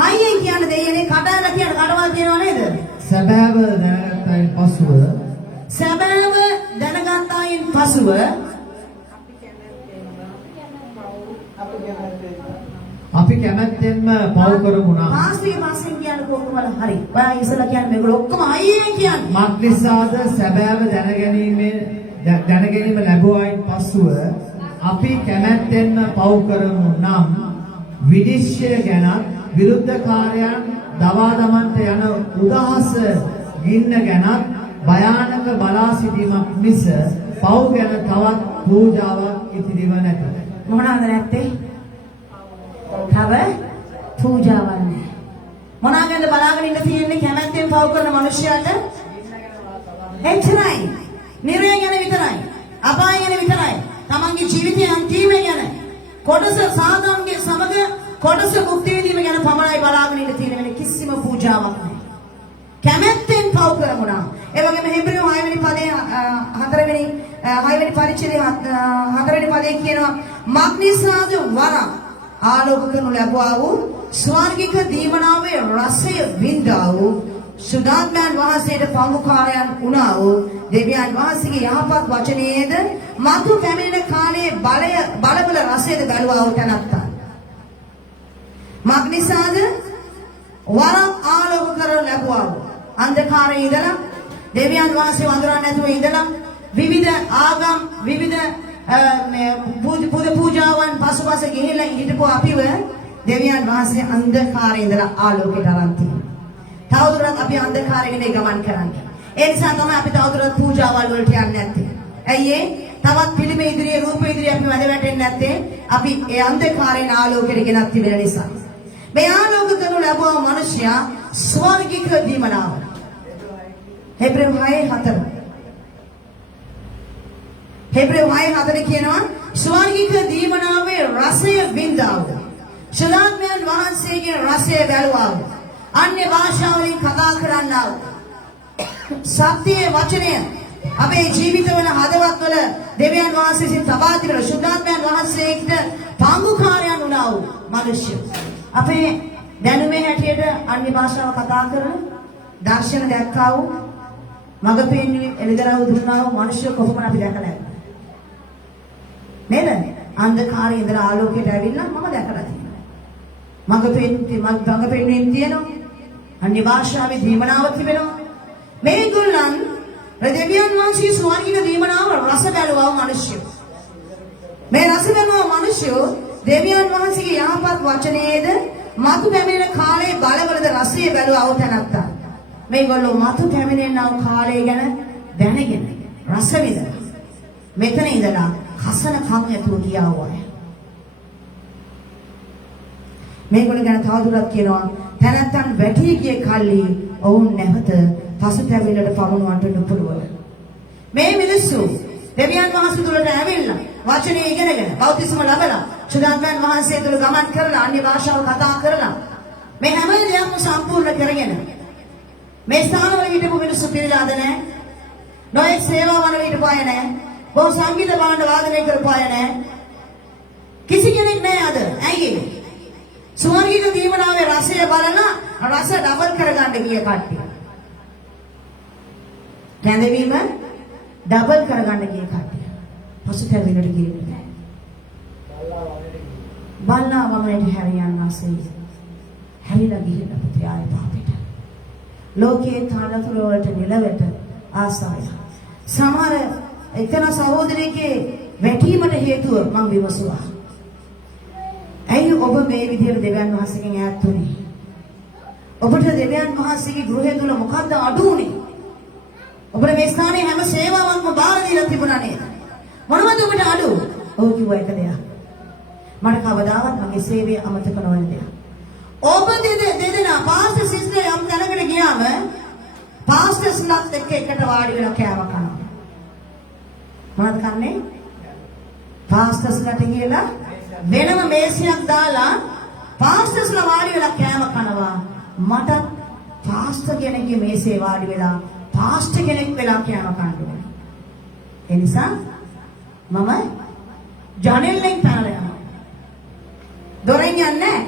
හයියෙන් කියන්න දෙයනේ කඩාලා කියන්න කඩවල් කියනව නේද? සැබෑව දැනගත්තයින් පසුව සැබෑව දැනගත්තායින් පසුව අපි කැමැත්තෙන්ම පව් කරමු නම් පාස්තිගේ පාසෙන් කියන්න කොහොමද හරි. ඔයා ඉස්සලා කියන්නේ මේගොල්ලෝ ඔක්කොම හයියෙන් කියන්නේ. මක්නිසාද සැබෑව දැනගැනීම ලැබුවායින් පසුව අපි කැමැත්තෙන්ම පව් කරමු නම් විනිශ්චය ගැන විරුද්ධකාරයන් දවා දමන්ට යන උදහස ගින්න ගැනත් භයානක බලා සිටීමක් මිස පව් ගැන තවත් පූජාවක් ඉතිරිව නැත. මොනවාද නැත්තේ? තව පූජාවක් නැහැ. මොනවාගෙන්ද බලාගෙන ඉන්න තියෙන්නේ කැමැත්තෙන් පව් කරන මිනිස්සයාට? එච්චරයි. නිරය ගැන විතරයි. අපාය ගැන විතරයි. තමන්ගේ ජීවිතයේ අන්තිම ගැන. කොටස සාගම්ගේ සමග කොටස මුක්ති විඳීම ගැන පමණයි බලාගෙන ඉන්න තියෙන වෙන කිසිම පූජාවක් නැහැ. කැමැත්තෙන් පව් කරමු නම් ඒ වගේම හෙබ්‍රෙව 6 වෙනි පදයේ 4 වෙනි 6 වෙනි පරිච්ඡේදයේ 4 වෙනි පදයේ කියනවා මග්නිසාද වරම් ආලෝක කරනු ලැබුවා වූ ස්වර්ගික දීමනාවේ රසය විඳා වූ සුදාත්මයන් වහන්සේට පමුකාරයන් වුණා වූ දෙවියන් වහන්සේගේ යහපත් වචනයේද මතු පැමිණෙන කාලයේ බලවල රසයද බැලුවා වූ තැනත්තා මග්නිසාද වරම් ආලෝක කරනු ලැබුවා වූ අන්ධකාරයේ ඉඳලා දෙවියන් වහන්සේ වඳුරන්නේ නැතුව ඉඳලා විවිධ ආගම් විවිධ පූජාවන් පසුපස ගිහිල්ලා හිටපු අපිව දෙවියන් වහන්සේ අන්ධකාරයේ ඉඳලා ආලෝකයට අරන් තියෙනවා. තවදුරටත් අපි අන්ධකාරයෙන් ගමන් කරන්නේ. ඒ නිසා තමයි අපි තවදුරටත් පූජාවල් වලට යන්නේ නැත්තේ. ඇයි ඒ? තවත් පිළිම ඉදිරියේ රූප ඉදිරියේ අපි වැඩ වැටෙන්නේ නැත්තේ අපි ඒ අන්ධකාරයෙන් ආලෝකයට ගෙනත් තිබෙන නිසා. මේ ආලෝක කරනු ලැබුවා මිනිසයා ස්වර්ගික දීමනාව. හෙබ්‍රෙව 6:4 හෙබ්‍රෙව 6:4 කියනවා ස්වර්ගික දීමනාවේ රසය විඳාව. ශලාත්මයන් වහන්සේගේ රසය බැලුවා. අන්‍ය භාෂාවලින් කතා කරන්නා. සත්‍යයේ වචනය අපේ ජීවිතවල හදවත්වල දෙවියන් වහන්සේ සිට තබා තිබෙන ශුද්ධාත්මයන් වහන්සේට පංගුකාරයන් වුණා වූ මිනිස්සු. අපේ දැනුමේ හැටියට අන්‍ය භාෂාව කතා කරන දර්ශන දැක්කා වූ මග පෙන්වීම එළිදරව් දුන්නා වූ මිනිස්සු කොහොමද අපි දැකලා නේද? අන්ධකාරයේ ඉඳලා ආලෝකයට ඇවිල්ලා මම දැකලා තියෙනවා. මග පෙන්වීම තියෙනවා. අන්‍ය භාෂාවේ දීමනාවක් තිබෙනවා. මේගොල්ලන් දෙවියන් වහන්සේ ස්වර්ගික දීමනාව රස බැලුවා මිනිස්සු. මේ රස බැලුවා මිනිස්සු දෙවියන් වහන්සේගේ යහපත් වචනයේද මතු පැමිණෙන කාලයේ බලවලද රසය බැලුවා අවතනත්තා. මේගොල්ලෝ මතු පැමිණෙනා කාලය ගැන දැනගෙන රස විඳලා මෙතන ඉඳලා කසන කම් ඇතුව ගියා වය. මේගොල්ලෝ ගැන තවදුරටත් කියනවා තැනැත්තන් වැටී ගිය කල්ලි ඔවුන් නැවත පසුතැවිල්ලට පමුණවන්නට නොපුළවල. මේ මිනිස්සු දෙවියන් වහන්සේ තුළට ඇවිල්ලා වචනේ ඉගෙනගෙන බෞද්ධිසම ලැබලා සුදාත්මයන් වහන්සේ තුළ ගමන් කරලා අන්‍ය භාෂාව කතා කරලා මේ හැම දෙයක්ම සම්පූර්ණ කරගෙන මේ ස්ථානවල හිටපු මිනිස්සු පිළිලාද නැහැ. නොයෙක් සේවාවල හිටපු අය නැහැ. බොහෝ සංගීත භාණ්ඩ වාදනය කරපු අය නැහැ. කිසි කෙනෙක් නැහැ අද. ඇයි ඒ? ස්වර්ගික දීමනාවේ රසය බලලා රස ඩබල් කරගන්න ගිය කට්ටිය. කැඳවීම ඩබල් කරගන්න ගිය කට්ටිය. පසුතැවිල්ලට ගියේ නැහැ. බල්ලා වමනට හැරියන් වාසේ හැරිලා ගිහින් පුතේ ආයෙ පාපෙට. ලෝකයේ තාලතුල වලට නිලවට ආසාවයි. සමහර එක්තන සහෝදරයෙක්ගේ වැටීමට හේතුව මම විමසුවා. ඇයි ඔබ මේ විදිහට දෙවියන් වහන්සේගෙන් ඈත් වුනේ? ඔබට දෙවියන් වහන්සේගේ ගෘහය තුල මොකද්ද අඩු වුනේ? ඔබට මේ ස්ථානයේ හැම සේවාවක්ම බාර දීලා තිබුණා නේද? මොනවද ඔබට අඩු? ඔව් කිව්වා එක දෙයක්. මට කවදාවත් මගේ සේවය අමතක නොවන දෙයක්. ඔබ දෙදෙනා පාස්ටර් සිස්ටර් යම් තැනකට ගියාම එක්ක එකට වාඩි වෙලා කෑම කනවා. මොනවද කන්නේ? පාස්ටර්ස්ලාට කියලා වෙනම මේසයක් දාලා පාස්ටර්ස්ලා වාඩි වෙලා කෑම කනවා. මට පාස්ටර් කෙනෙක්ගේ මේසේ වාඩි වෙලා පාස්ටර් කෙනෙක් වෙලා කෑම කන්න ඕනේ. ඒ නිසා මම ජනෙල්ලෙන් පැනලා යනවා. දොරෙන් යන්නේ නැහැ.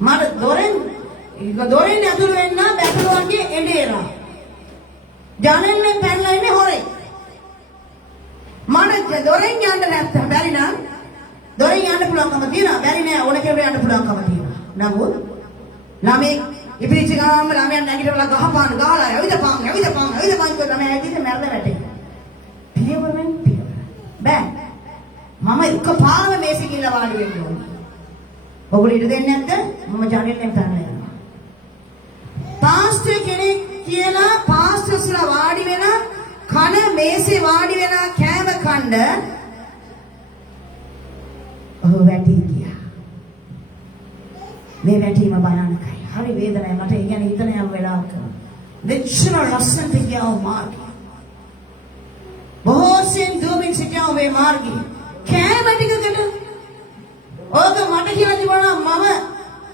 මට දොරෙන් ඇතුළු වෙන්න බැටළුවන්ගේ එඬේලා. ජනෙල්ලෙන් පැනලා ඉන්නේ හොරේ. මට දොරෙන් යන්න නැත්නම් බැරි නම් දොරෙන් යන්න පුළුවන්කම තියෙනවා. බැරි නෑ ඕන කෙනෙකුට යන්න පුළුවන්කම තියෙනවා. නමුත් ළමෙක් ඉපිරිච්ච ගාම ළමයන් නැගිටලා ගහපාන ගහලා ඇවිදපන් කියලා ළමයා ඇවිත් මැරෙන්න වැටේ. පියවරෙන් පියවර. බෑ. මම එකපාරම මේසෙ ගිහලා වාඩි වෙන්න ඕනේ. ඔගොල්ලෝ ඉඩ දෙන්නේ නැද්ද? මම ජනෙල්ෙන් පැනලා යනවා. පාස්ටර් කෙනෙක් කියලා පාස්ටර්ස්ලා වාඩි වෙලා කන මේසේ වාඩි වෙලා කෑම කන්න ඔහු වැටි ගියා. මේ වැටීම භයානකයි. හරි වේදනයි. මට ඒ ගැන හිතන යම් වෙලාවක දෙච්චර ලස්සනට ගියා මාර්ගය. බොහෝසෙන් දුමින් සිටියා මේ මාර්ගය. කෑම ටිකකට ඕක මට කියලා තිබුණා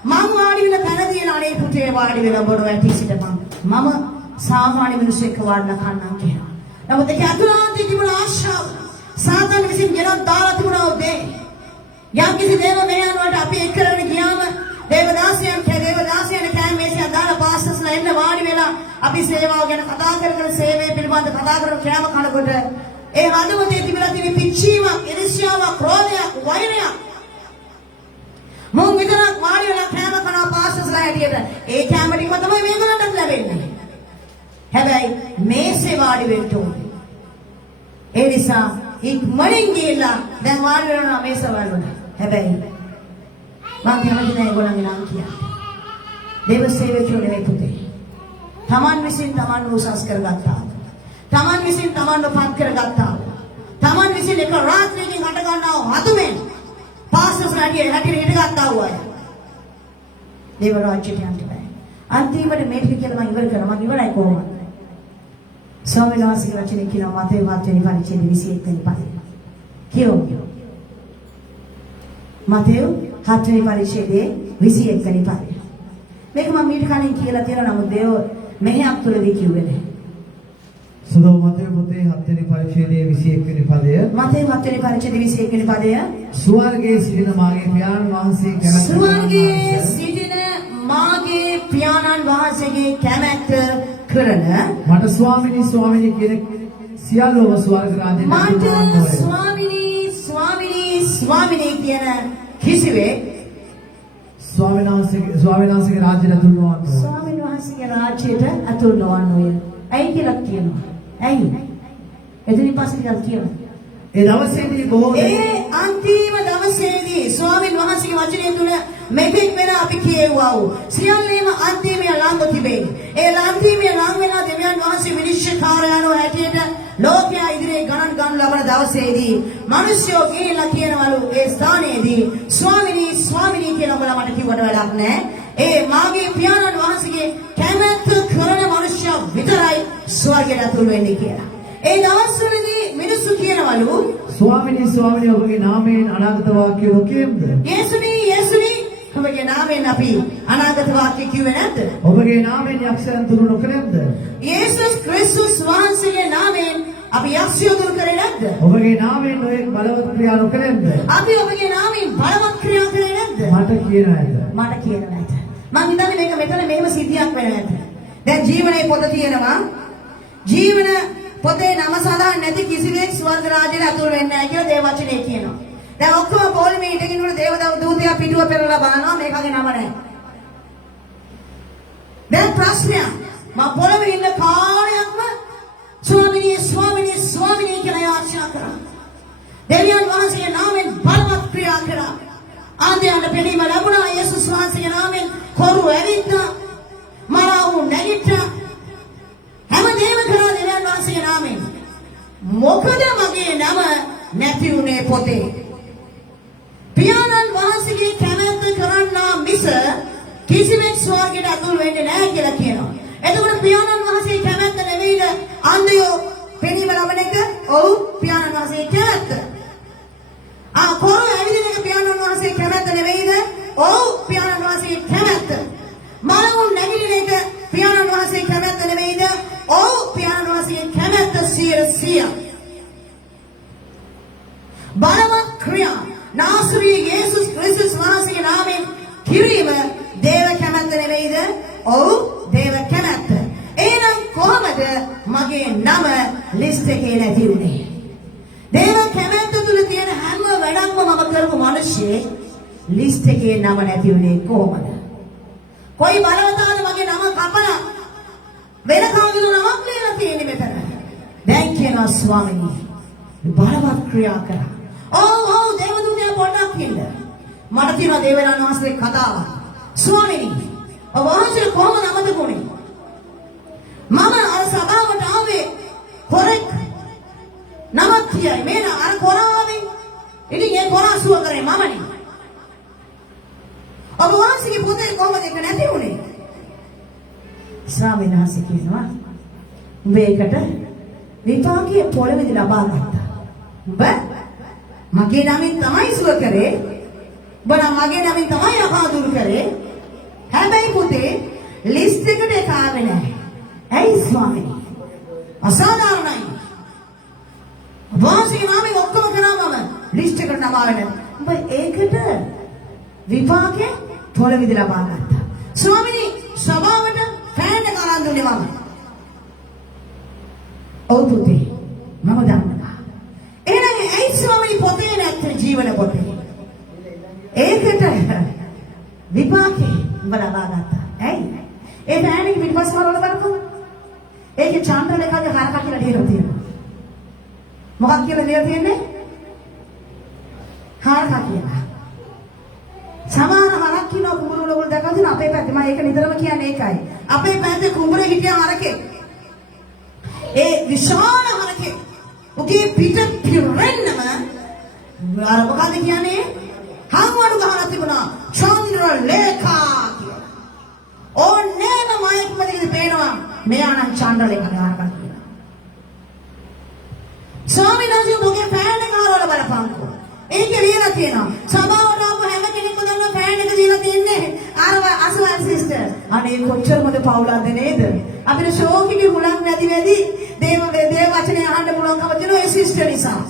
මම වාඩි වෙන තැන තියෙන අනේ පුතේ වාඩි වෙලා බොඩ වැටි සිටපන්. මම සාමාන්‍ය මිනිස්සෙක් වාඩිලා කන්නම් කියලා. නමුත් ඒක අතුලාන්තේ තිබුණ ආශාව සාතන් විසින් ගෙනත් දාලා තිබුණා උදේ. යම් කිසි දේව මෙයන් වලට අපි එක් කරගෙන ගියාම දේවදාසයන් කෑම මේසය දාලා පාස්ටර්ස්ලා එන්න වාඩි වෙලා අපි සේවාව ගැන කතා කර සේවය පිළිබඳ කතා කර කෑම කනකොට ඒ හදවතේ තිබිලා තියෙන පිච්චීමක්, ඉරිසියාවක්, ක්‍රෝධයක්, වෛරයක් මොන් විතරක් වාඩි වෙලා කෑම කන පාස්ටර්ස්ලා හැටියට ඒ කෑම ටිකම තමයි මේගොල්ලන්ට ලැබෙන්නේ. හැබැයි මේසේ වාඩි වෙන්න ඕනේ. ඒ නිසා ඉක්මනින් ගිහලා දැන් වාඩි වෙනවා මේස වල. හැබැයි මම කැමති නෑ ඒගොල්ලන්ගේ නම් කියන්නේ. දේව සේවකයෝ නෙවෙයි පුතේ. තමන් විසින් තමන් උසස් කරගත්තා. තමන් විසින් තමන්ව පත් කරගත්තා. තමන් විසින් එක රාත්‍රියකින් හට ගන්නා හතුමෙන් පාස්ටර්ස් හැටියට හිටගත්තා වූ අය. දේව රාජ්‍යයට යන්න බෑ. අන්තිමට මේක කියලා මම ඉවර කරනවා. මම ඉවරයි කොහොමද? ස්වාමීන් වහන්සේ වචනේ කියනවා මතේ වාක්‍යනි පරිච්ඡේද 21 වෙනි පදේ. කියෝ. මතේ 7 වෙනි පරිච්ඡේදයේ 21 වෙනි පදේ. මේක මම ඊට කලින් කියලා තියෙනවා නමුත් දේව මෙහෙයක් තුලදී කිව්වේ නැහැ. සුදෝ මතේ පොතේ 7 වෙනි පරිච්ඡේදයේ 21 වෙනි පදය. මතේ 7 වෙනි පරිච්ඡේදයේ 21 වෙනි පදය. ස්වර්ගයේ සිටින මාගේ පියාණන් වහන්සේ කැමැත්ත. ස්වර්ගයේ සිටින මාගේ පියාණන් වහන්සේගේ කැමැත්ත කරන මට ස්වාමිනී කියන සියල්ලම ස්වර්ග රාජ්‍යයට මට ස්වාමිනී කියන කිසිවෙක් ස්වාමීන් වහන්සේගේ රාජ්‍යයට ඇතුළු නොවන්න. ස්වාමීන් වහන්සේගේ රාජ්‍යයට ඇතුළු නොවන්න ඕය. ඇයි කියලා කියනවා? ඇයි? එතනින් පස්සේ කියලා කියනවා. ඒ දවසේදී බොහෝ ඒ අන්තිම දවසේදී ස්වාමීන් වහන්සේගේ වචනය තුල මෙතෙක් වෙන අපි කියවුවා වූ සියල්ලම අන්තිමයේ ළඟ තිබේ. ඒ අන්තිමයේ ළඟ වෙලා දෙවියන් වහන්සේ විනිශ්චයකාරයන්ව හැටියට ලෝකයා ඉදිරියේ ගණන් ගන්න ලබන දවසේදී මිනිස්සුયો ගිහිල්ලා කියනවලු ඒ ස්ථානයේදී ස්වාමිනී කියලා ඔබලා මට කිව්වට වැඩක් නැහැ. ඒ මාගේ පියාණන් වහන්සේගේ කැමැත්ත කරන මිනිස්සු විතරයි ස්වර්ගයට ඇතුළු වෙන්නේ කියලා. ඒ දවස්වලදී මිනිස්සු කියනවලු ස්වාමිනී ඔබගේ නාමයෙන් අනාගත වාක්‍ය නොකියම්ද? යේසුනි ඔබගේ නාමයෙන් අපි අනාගත වාක්‍ය කිව්වේ නැද්ද? ඔබගේ නාමයෙන් යක්ෂයන් දුරු නොකළේම්ද? යේසුස් ක්‍රිස්තුස් වහන්සේගේ නාමයෙන් අපි යක්ෂයෝ දුරු කරේ නැද්ද? ඔබගේ නාමයෙන් ඔය බලවත් ක්‍රියා නොකළේම්ද? අපි ඔබගේ නාමයෙන් බලවත් ක්‍රියා කරේ නැද්ද? මට කියන ඇත. මට කියන නැත. මම හිතන්නේ මේක මෙතන මෙහෙම සිද්ධියක් වෙන නැත. දැන් ජීවනයේ පොත තියෙනවා. ජීවන පොතේ නම සඳහන් නැති කිසිවෙක් ස්වර්ග රාජ්‍යයට ඇතුළු වෙන්නේ නැහැ කියලා දේව වචනේ කියනවා. දැන් ඔක්කොම පොල්මේ ඉඳගෙන දේව දූතයා පිටුව පෙරලා බලනවා මේකගේ නම නැහැ. දැන් ප්‍රශ්නය මම පොළවේ ඉන්න කාලයක්ම ස්වාමිනී කියලා යාචනා කරා. දෙවියන් වහන්සේගේ නාමයෙන් බලවත් ක්‍රියා කරා. ආන්දයන්ට පිළිම ලැබුණා. යේසුස් වහන්සේගේ නාමයෙන් කොරු ඇවිත්තා. මරාවු නැගිට්ටා. හැමදේම කරා දෙවියන් වහන්සේගේ නාමයෙන්. මොකද මගේ නම නැති වුණේ පොතේ. පියාණන් වහන්සේගේ කැමැත්ත කරන්නා මිස කිසිවෙක් ස්වර්ගයට ඇතුළු වෙන්නේ නැහැ කියලා කියනවා. එතකොට පියාණන් වහන්සේගේ කැමැත්ත නෙවෙයිද අන්ධයෝ පෙනීම ලබන එක? ඔව් පියාණන් වහන්සේ කැමැත්ත. කොරෝ ඇවිදින එක පියාණන් වහන්සේ කැමැත්ත නෙවෙයිද? ඔව් පියාණන් වහන්සේ කැමැත්ත. මලවුන් නැගිටින එක පියාණන් වහන්සේ කැමැත්ත නෙවෙයිද? ඔව් පියාණන් වහන්සේ කැමැත්ත 100%. බලවත් ක්‍රියා නාසරී යේසුස් ක්‍රිස්තුස් වහන්සේගේ නාමයෙන් කිරීම දේව කැමැත්ත නෙවෙයිද? ඔව් දේව කැමැත්ත. එහෙනම් කොහොමද මගේ නම ලිස්ට් එකේ නැති වුනේ? දේව කැමැත්ත තුල තියෙන හැම වැඩක්ම මම කරපු මිනිස්සේ ලිස්ට් එකේ නම නැති වුනේ කොහොමද? කොයි බලවතාවද මගේ නම කපලා වෙන කවුරුද නමක් ලියලා තියෙන්නේ මෙතන? දැන් කියනවා ස්වාමීනි බලවත් ක්‍රියා කරා. ඔව් දේවදූතයා පොඩ්ඩක් ඉන්න. මට තියෙනවා දේවයන් වහන්සේගේ කතාවක්. ස්වාමීනි ඔබ වහන්සේ කොහොමද අමතක වුනේ? මම අර සභාවට ආවේ කොරෙක් නමක් කියයි. මේන අර කොරාවේ ඉතින් ඒ කොරා සුව කරේ මමනේ. ඔබ වහන්සේගේ පොතේ කොහොමද ඒක නැති වුනේ? ස්වාමීන් වහන්සේ කියනවා උඹ ඒකට විපාකයේ පොළවේදී ලබා ගත්තා. උඹ මගේ නමින් තමයි සුව කරේ. උඹ නම් මගේ නමින් තමයි අපාදුරු කරේ. හැබැයි පුතේ ලිස්ට් එකට ඒක ආවේ නැහැ. ඇයි ස්වාමීනි? අසාධාරණයි. වාසික නාමයෙන් ඔක්කොම කරාමම ලිස්ට් එකට නම ආවේ නැහැ. උඹ ඒකට විපාකේ පොළවේදී ලබා ගත්තා. ස්වාමීනි සභාවට ෆෑන් එක අරන් දුන්නේ මම. ඔව් පුතේ මම දන්නවා. එහෙනම් ඇයි ස්වාමීනි පොතේ නැත්තේ ජීවන පොතේ? ඒකට විපාකේ උඹ ලබා ගත්තා. ඇයි? ඒ ෆෑන් එක පිටපස්ස වල බලපන්. ඒකේ චන්ද්‍රලේ කගේ හරකා කියලා ලියලා තියෙනවා. මොකක් කියලා ලියලා තියෙන්නේ? හරකා කියලා. සමහර හරක් කියනවා කුඹුර වල දැකලා තියෙනවා අපේ පැත්තේ. මම ඒක නිතරම කියන්නේ ඒකයි. අපේ පැත්තේ කුඹුරේ හිටියා හරකේ. ඒ විශාල හරකේ. ඔකේ පිට පිරෙන්නම අර මොකද කියන්නේ? හංවඩු ගහලා තිබුණා. චන්ද්‍රලේඛා කියලා. ඕනෑම මයික් මැදදී පේනවා. මෙයා නම් චන්ද්‍රලේඛා හරකා කියලා. ස්වාමීන් වහන්සේ මොකේ ෆෑන් එක හරවලා බලපංකෝ. ඒකේ ලියලා තියෙනවා. සභාවට ආපු හැම කෙනෙක්ම දන්නවා ෆෑන් එක දීලා තියන්නේ අර අසවල් සිස්ටර්. අනේ කොච්චරමද පවුලක්ද නේද? අපිට ෂෝකිගේ මුලක් නැති වෙදි දේව වචනේ අහන්න පුළුවන්කම තියෙන ඒ සිස්ටර් නිසා.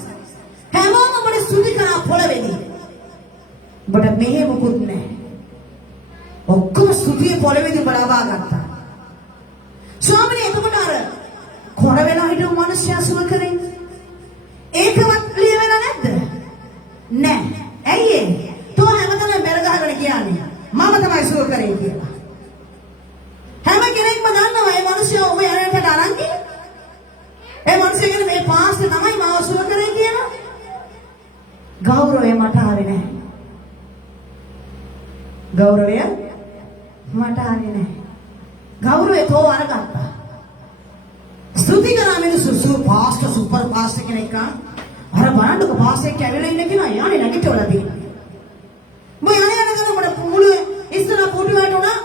හැමෝම අපිට ස්තුති කරා පොළවේදී. ඔබට මෙහෙ මොකුත් නැහැ. ඔක්කොම ස්තුතිය පොළවේදී බලවා ගත්තා. ස්වාමීනි එතකොට අර කොර වෙලා හිටපු මිනිස්සයා සුව කරේ. ඒකවත් ලියවෙලා නැද්ද? නෑ. ඇයි ඒ? තෝ හැමතැනම බෙර ගහගෙන කියන්නේ මම තමයි සුව කරේ කියලා. හැම කෙනෙක්ම දන්නවා මේ මිනිස්සයා ඔබ යන්නට අරන් ගියේ. ඒ මිනිස්සයා මේ පාස්ටර් තමයි මාව සුව කරේ කියලා. ගෞරවය මට ආවේ නැහැ. ගෞරවය මට ආවේ නැහැ. ගෞරවය තෝ අරගත්තා. ස්තුති කරා මිනිස්සු පාස්ටර් සුපර් පාස්ටර් කෙනෙක් අර බලන්නකො පාස්ටර් එක්ක ඇවිල්ලා ඉන්න කෙනා යන්නේ නැගිටවලා තියෙනවා. මම යන්නේ යනකම් මට මුළු ඉස්සර පොඩි වලට උනා.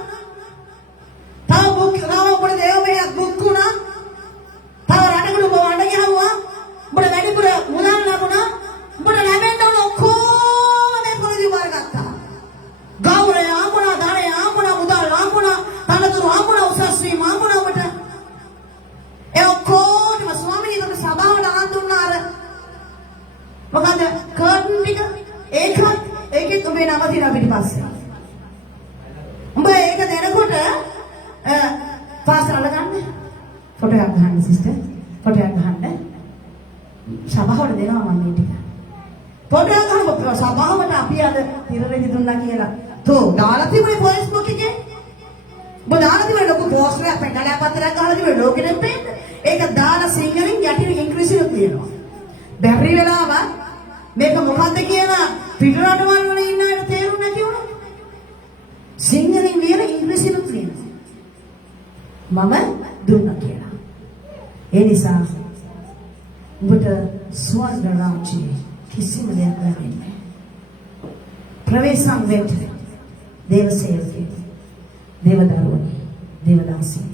තාම බුක් ගාව පොඩි දේව මෙහෙක් බුක් උනා. තාම රටකට බවන්න ගියවුවා. උඹට වැඩිපුර මුදල් ලැබුණා. උඹට ලැබෙන්න ඕන ඔක්කොම මේ පොඩි වල ගත්තා. ගෞරවය ආපුණා, ධනය ආපුණා, මුදල් ආපුණා, තනතුරු ආපුණා, උසස් වීම ආපුණා උඹට. ඒ ඔක්කොම ස්වාමීනි උඹට සභාවට අරන් දුන්නා අර මොකද කර්ටන් ටික ඒකෙත් උඹේ නම තියෙනවා පිටිපස්සේ. උඹ ඒක දෙනකොට පාස්ටර් ගන්න ෆොටෝ එකක් ගන්න සිස්ටර් ෆොටෝ එකක් ගන්න සභාවට දෙනවා මම මේ ටික. ෆොටෝ එකක් ගන්න සභාවට අපි අද තිරරෙදි දුන්නා කියලා. තෝ දාලා තිබුණේ පොලිස් බුක් එකේ. උඹ දාලා තිබුණේ ලොකු පෝස්ටර් එකක් පැකලා පත්‍රයක් ගහලා තිබුණේ ලෝකෙට පෙන්න. ඒක දාලා සිංහලෙන් යටින් ඉංග්‍රීසියෙන් තියෙනවා. බැරි වෙලාව මේක මොකද්ද කියලා පිටරටවල් වල ඉන්න අය තේරුම් නැති වුණා. සිංහලෙන් ලියලා ඉංග්‍රීසියෙන් තියෙනවා. මම දුන්නා කියලා. ඒ නිසා ඔබට ස්වර්ග රාජ්‍යයේ කිසිම දෙයක් ලැබෙන්නේ නැහැ. ප්‍රවේශම් වෙන්න දේව සේවකේ දේව දරුවනි දේව දාසී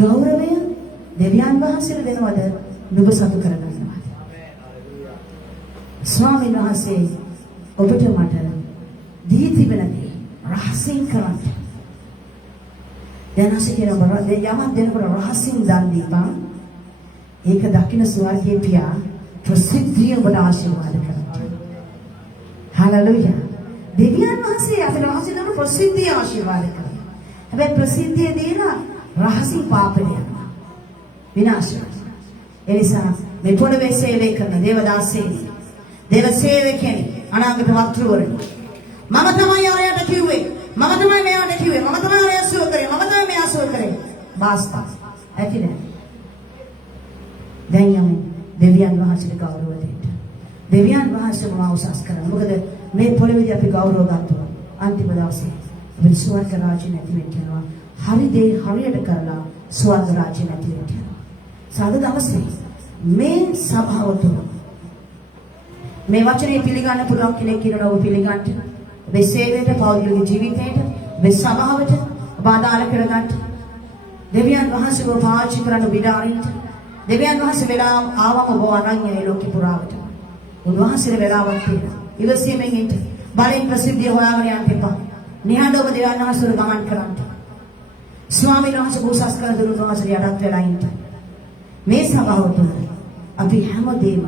ගෞරවය දෙවියන් වහන්සේට දෙනවද නුඹ සතු කරගන්නවද? ස්වාමීන් වහන්සේ ඔබට මට දී තිබෙනදී රහසින් කරන්න. දැන් අස කියන බර යමක් දෙනකොට රහසින් දන් දීපන්. ඒක දකින්න ස්වර්ගයේ පියා ප්‍රසිද්ධිය ඔබට ආශිර්වාද කරනවා. හලෙලූයා. දෙවියන් වහන්සේ අපේ රහසින් දෙන ප්‍රසිද්ධිය ආශිර්වාද කරනවා. හැබැයි ප්‍රසිද්ධිය දීලා රහසින් පාපේ යනවා. විනාශ වෙනවා. ඒ නිසා මේ පොළවේ සේවය කරන දේවදාසයනි, දේව සේවකයනි, අනාගත වක්තෘවරනි, මම තමයි ආරයට කිව්වේ, මම තමයි මෙයාට කිව්වේ, මම තමයි ආරය සුව කරේ, මම තමයි මෙයා සුව කරේ. බාස්තා. ඇතිද? දැන් යමු දෙවියන් වහන්සේට ගෞරව දෙන්න. දෙවියන් වහන්සේව උසස් කරන්න. මොකද මේ පොළවේදී අපි ගෞරව ගන්නවා. අන්තිම දවසේ අපේ ස්වර්ග රාජ්‍ය නැති වෙන්න යනවා. හරි දේ හරියට කරලා ස්වර්ග රාජ්‍ය නැති වෙන්න යනවා. සාද දවසේ මේ සභාව තුළ මේ වචනේ පිළිගන්න පුළුවන් කෙනෙක් ඉන්නවා. ඔබ පිළිගන්න. ඔබේ සේවයට, පෞද්ගලික ජීවිතයට, ඔබේ සභාවට බාධා කරගන්න. දෙවියන් වහන්සේව පාවිච්චි කරන්න විඩාරින්න. දෙවියන් වහන්සේ වෙලාව ආවම ඔබ අනන්‍යයි ලෝකෙ පුරාවට. උන්වහන්සේ වෙලාවක් තියෙනවා. ඉවසීමෙන් ඉන්න. බලෙන් ප්‍රසිද්ධිය හොයාගෙන යන්න එපා. නිහඬව දෙවියන් වහන්සේව ගමන් කරන්න. ස්වාමීන් වහන්සේ උසස් කළ දුරු වහන්සේ යටත් වෙලා ඉන්න. මේ සභාව තුළ අපි හැමදේම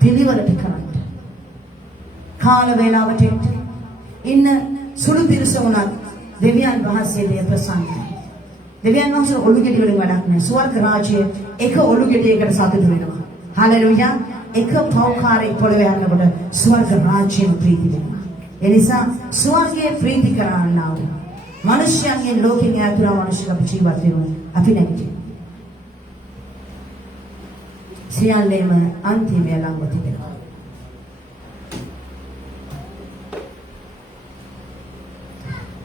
පිළිවෙලට කරන්න. කාල වේලාවට ඉන්න සුළු පිරිස වුණත් දෙවියන් වහන්සේ දෙය ප්‍රසන්නයි. දෙවියන් වහන්සේ ඔලු ගෙඩි වලින් වැඩක් නැහැ. ස්වර්ග රාජ්‍යයේ එක ඔලු ගෙඩියකට සතුටු වෙනවා. හලෙලූයා. එක පෞකාරයේ පොළවේ යනකොට ස්වර්ග රාජ්‍යයෙන් ප්‍රීති වෙනවා. ඒ නිසා ස්වර්ගයේ ප්‍රීති කරන්නා වූ මිනිස්යන්ගේ ලෝකෙන් ඈතුලා මිනිස්සු අපි ජීවත් වෙනවා. අපි නැගිටිනවා. සියල්ලේම අන්තිමය ළඟ තිබෙනවා.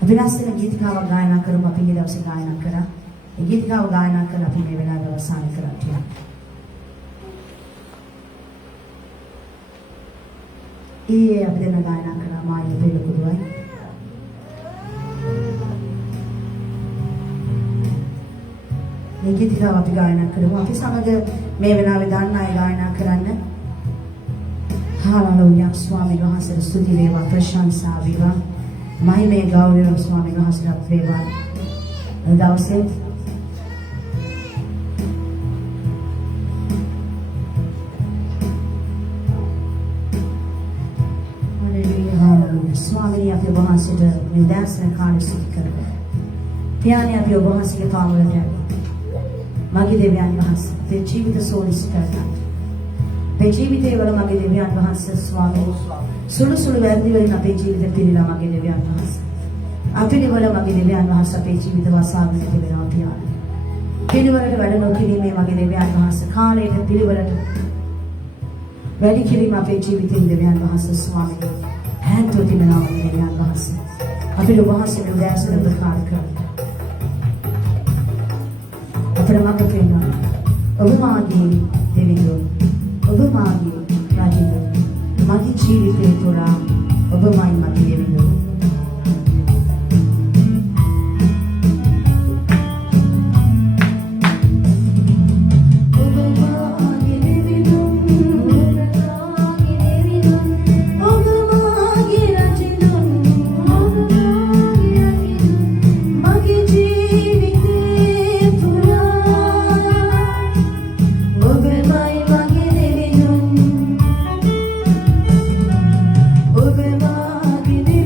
අපි ලස්සන ගීතිකාවක් ගායනා කරමු. අපි මේ දවසේ ගායනා කරා. ඒ ගීතිකාව ගායනා කරලා අපි මේ වෙලාව අවසන් කරා. ඊයේ අපි දෙන ගායනා කරා මායි පෙරකුරුවයි. මේ ගීතිකාව අපි ගායනා කරමු. අපි සමග මේ වෙලාවේ දන්න අය ගායනා කරන්න. හාලෙලූයා. ස්වාමීන් වහන්සේට ස්තුති වේවා, ප්‍රශංසා වේවා. මහිමේ ගෞරවය ස්වාමීන් වහන්සේට වේවා. දවසේ ස්වාමීන් අපේ වහන්සේට මේ දැස්න කාණ්ඩ සිද්ධ කරනවා. පියාණන් අපේ වහන්සේගේ පාමුලට මගේ දෙවියන් වහන්සේ අපේ ජීවිත සෝලිස් කරගන්න. අපේ ජීවිතේ වල මගේ දෙවියන් වහන්සේ ස්වාමීන් සුළු වැරදි වලින් අපේ ජීවිත පිළිලා මගේ දෙවියන් වහන්සේ. අපිරිවල මගේ දෙවියන් වහන්සේ අපේ ජීවිත වසාගෙන තිබෙනවා පියාණන්. පිළිවෙලට වැඩ නොකිරීමේ මගේ දෙවියන් වහන්සේ කාලයට පිළිවෙලට වැඩි කිරීම අපේ ජීවිතේ දෙවියන් වහන්සේ ස්වාමීන් හැන්තෝ තිබෙනවා මගේ දෙවියන් වහන්සේ. අපේ වහන්සේගේ උදෑසන ප්‍රකාශ කරනවා. අපේ මඟ පෙන්වනවා. ඔබ මාගේ දෙවියෝ, ඔබ මාගේ රාජ්‍යය. මගේ ජීවිතේ පුරා ඔබමයි මගේ දෙවියෝ. Over my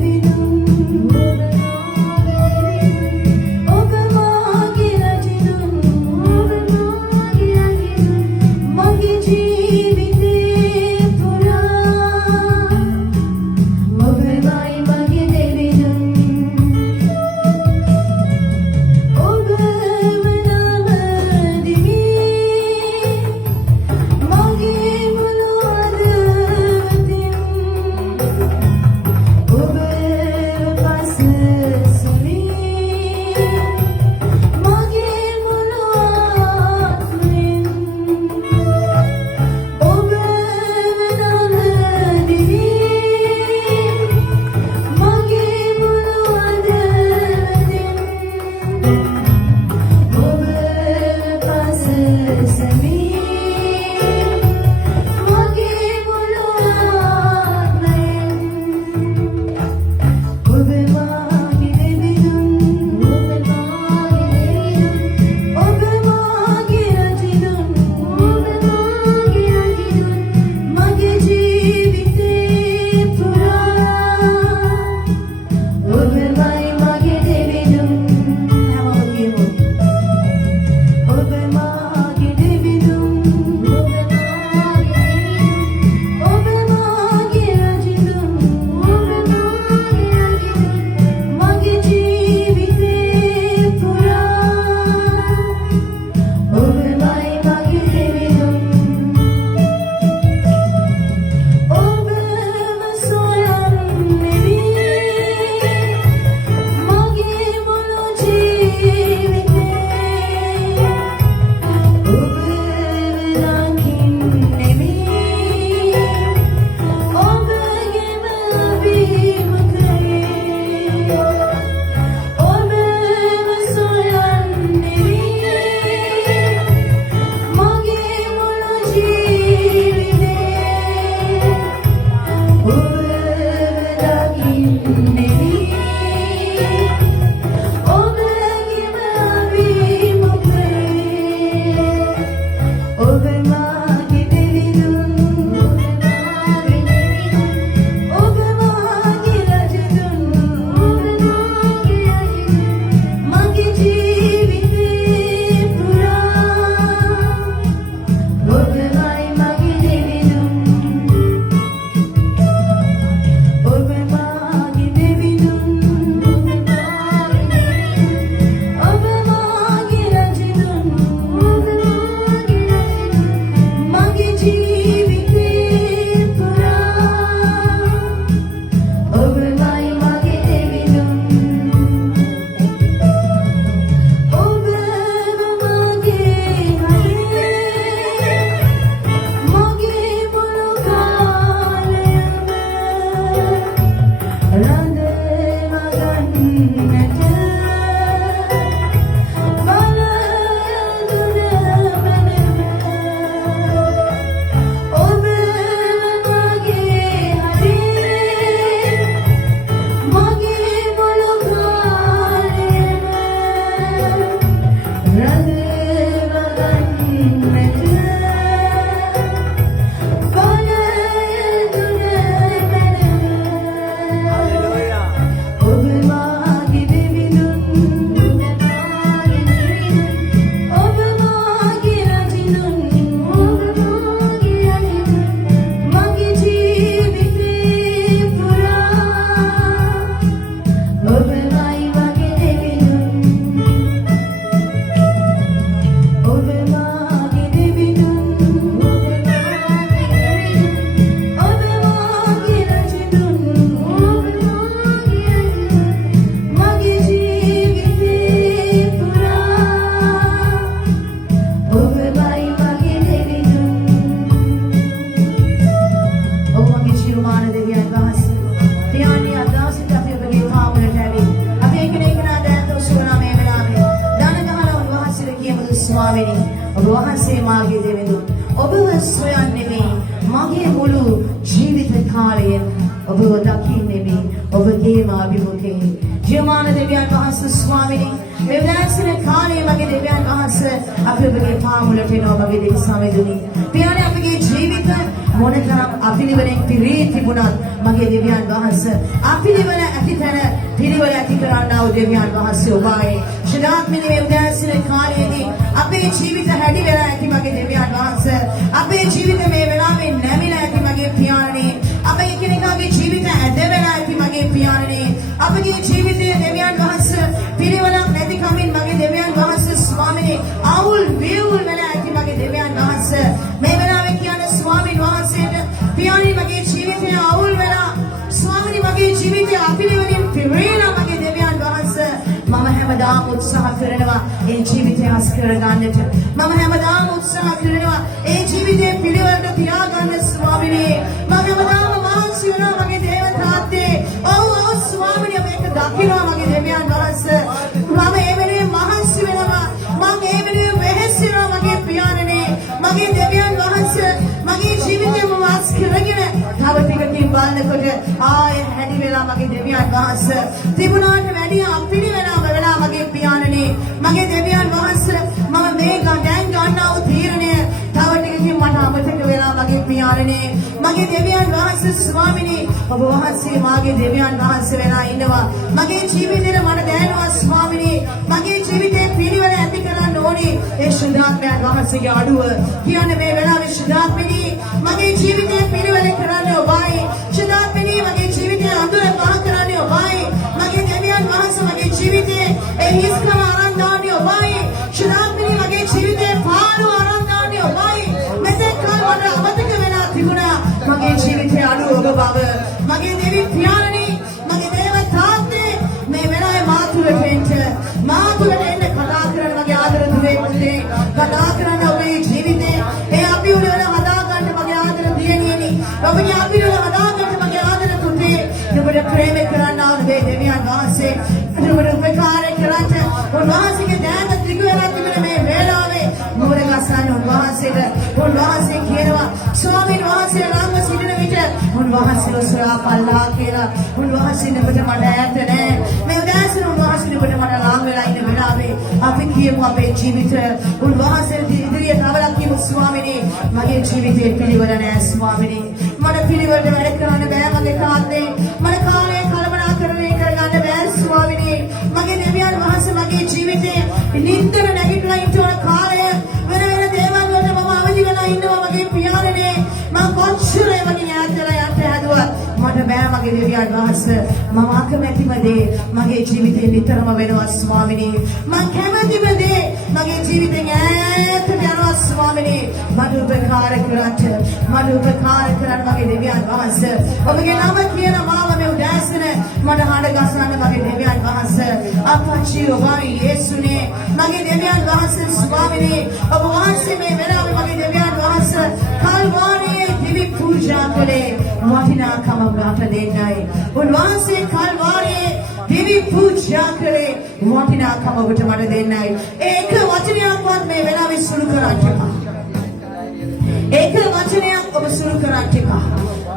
एक वचनයක් ඔබ සුරු කරන්න එපා.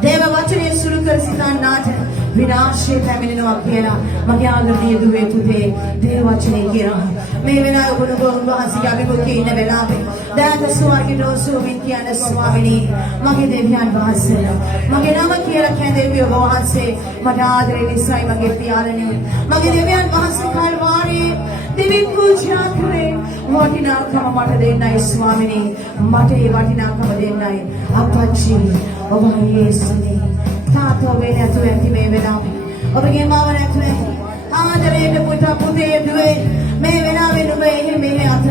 දේව වචනය සුරු කර සිතා නාට විනාශය පැමිණෙනවා කියලා මගේ ආදරණීය දුවේ පුතේ දේවවචනේ කියනවා. මේ වෙලාවේ ඔබ වහන්සේගේ අභිමුඛයේ ඉන්න වෙලාවේ දැන් ස්වර්ගයේ දෝසුමින් කියන ස්වාමිනී මගේ දෙවියන් වහන්සේ මගේ නම කියලා කැඳෙවි ඔබ වහන්සේ මට ආදරේ නිසායි මගේ පියාණනි මගේ දෙවියන් වහන්සේ කල්වාරියේ දිවි පූජා කරේ වටිනාකම මට දෙන්නයි ස්වාමිනී මට ඒ වටිනාකම දෙන්නයි අපච්චි ඔබ යේසුනේ තාත්තා ඔබේ නැතුව ඇති මේ වෙලාවේ ඔබගේ මාව නැතුව ඇති ආදරේ පුතා පුතේ දුවේ මේ වෙලාවේ නුඹ එහෙ මෙහෙ අත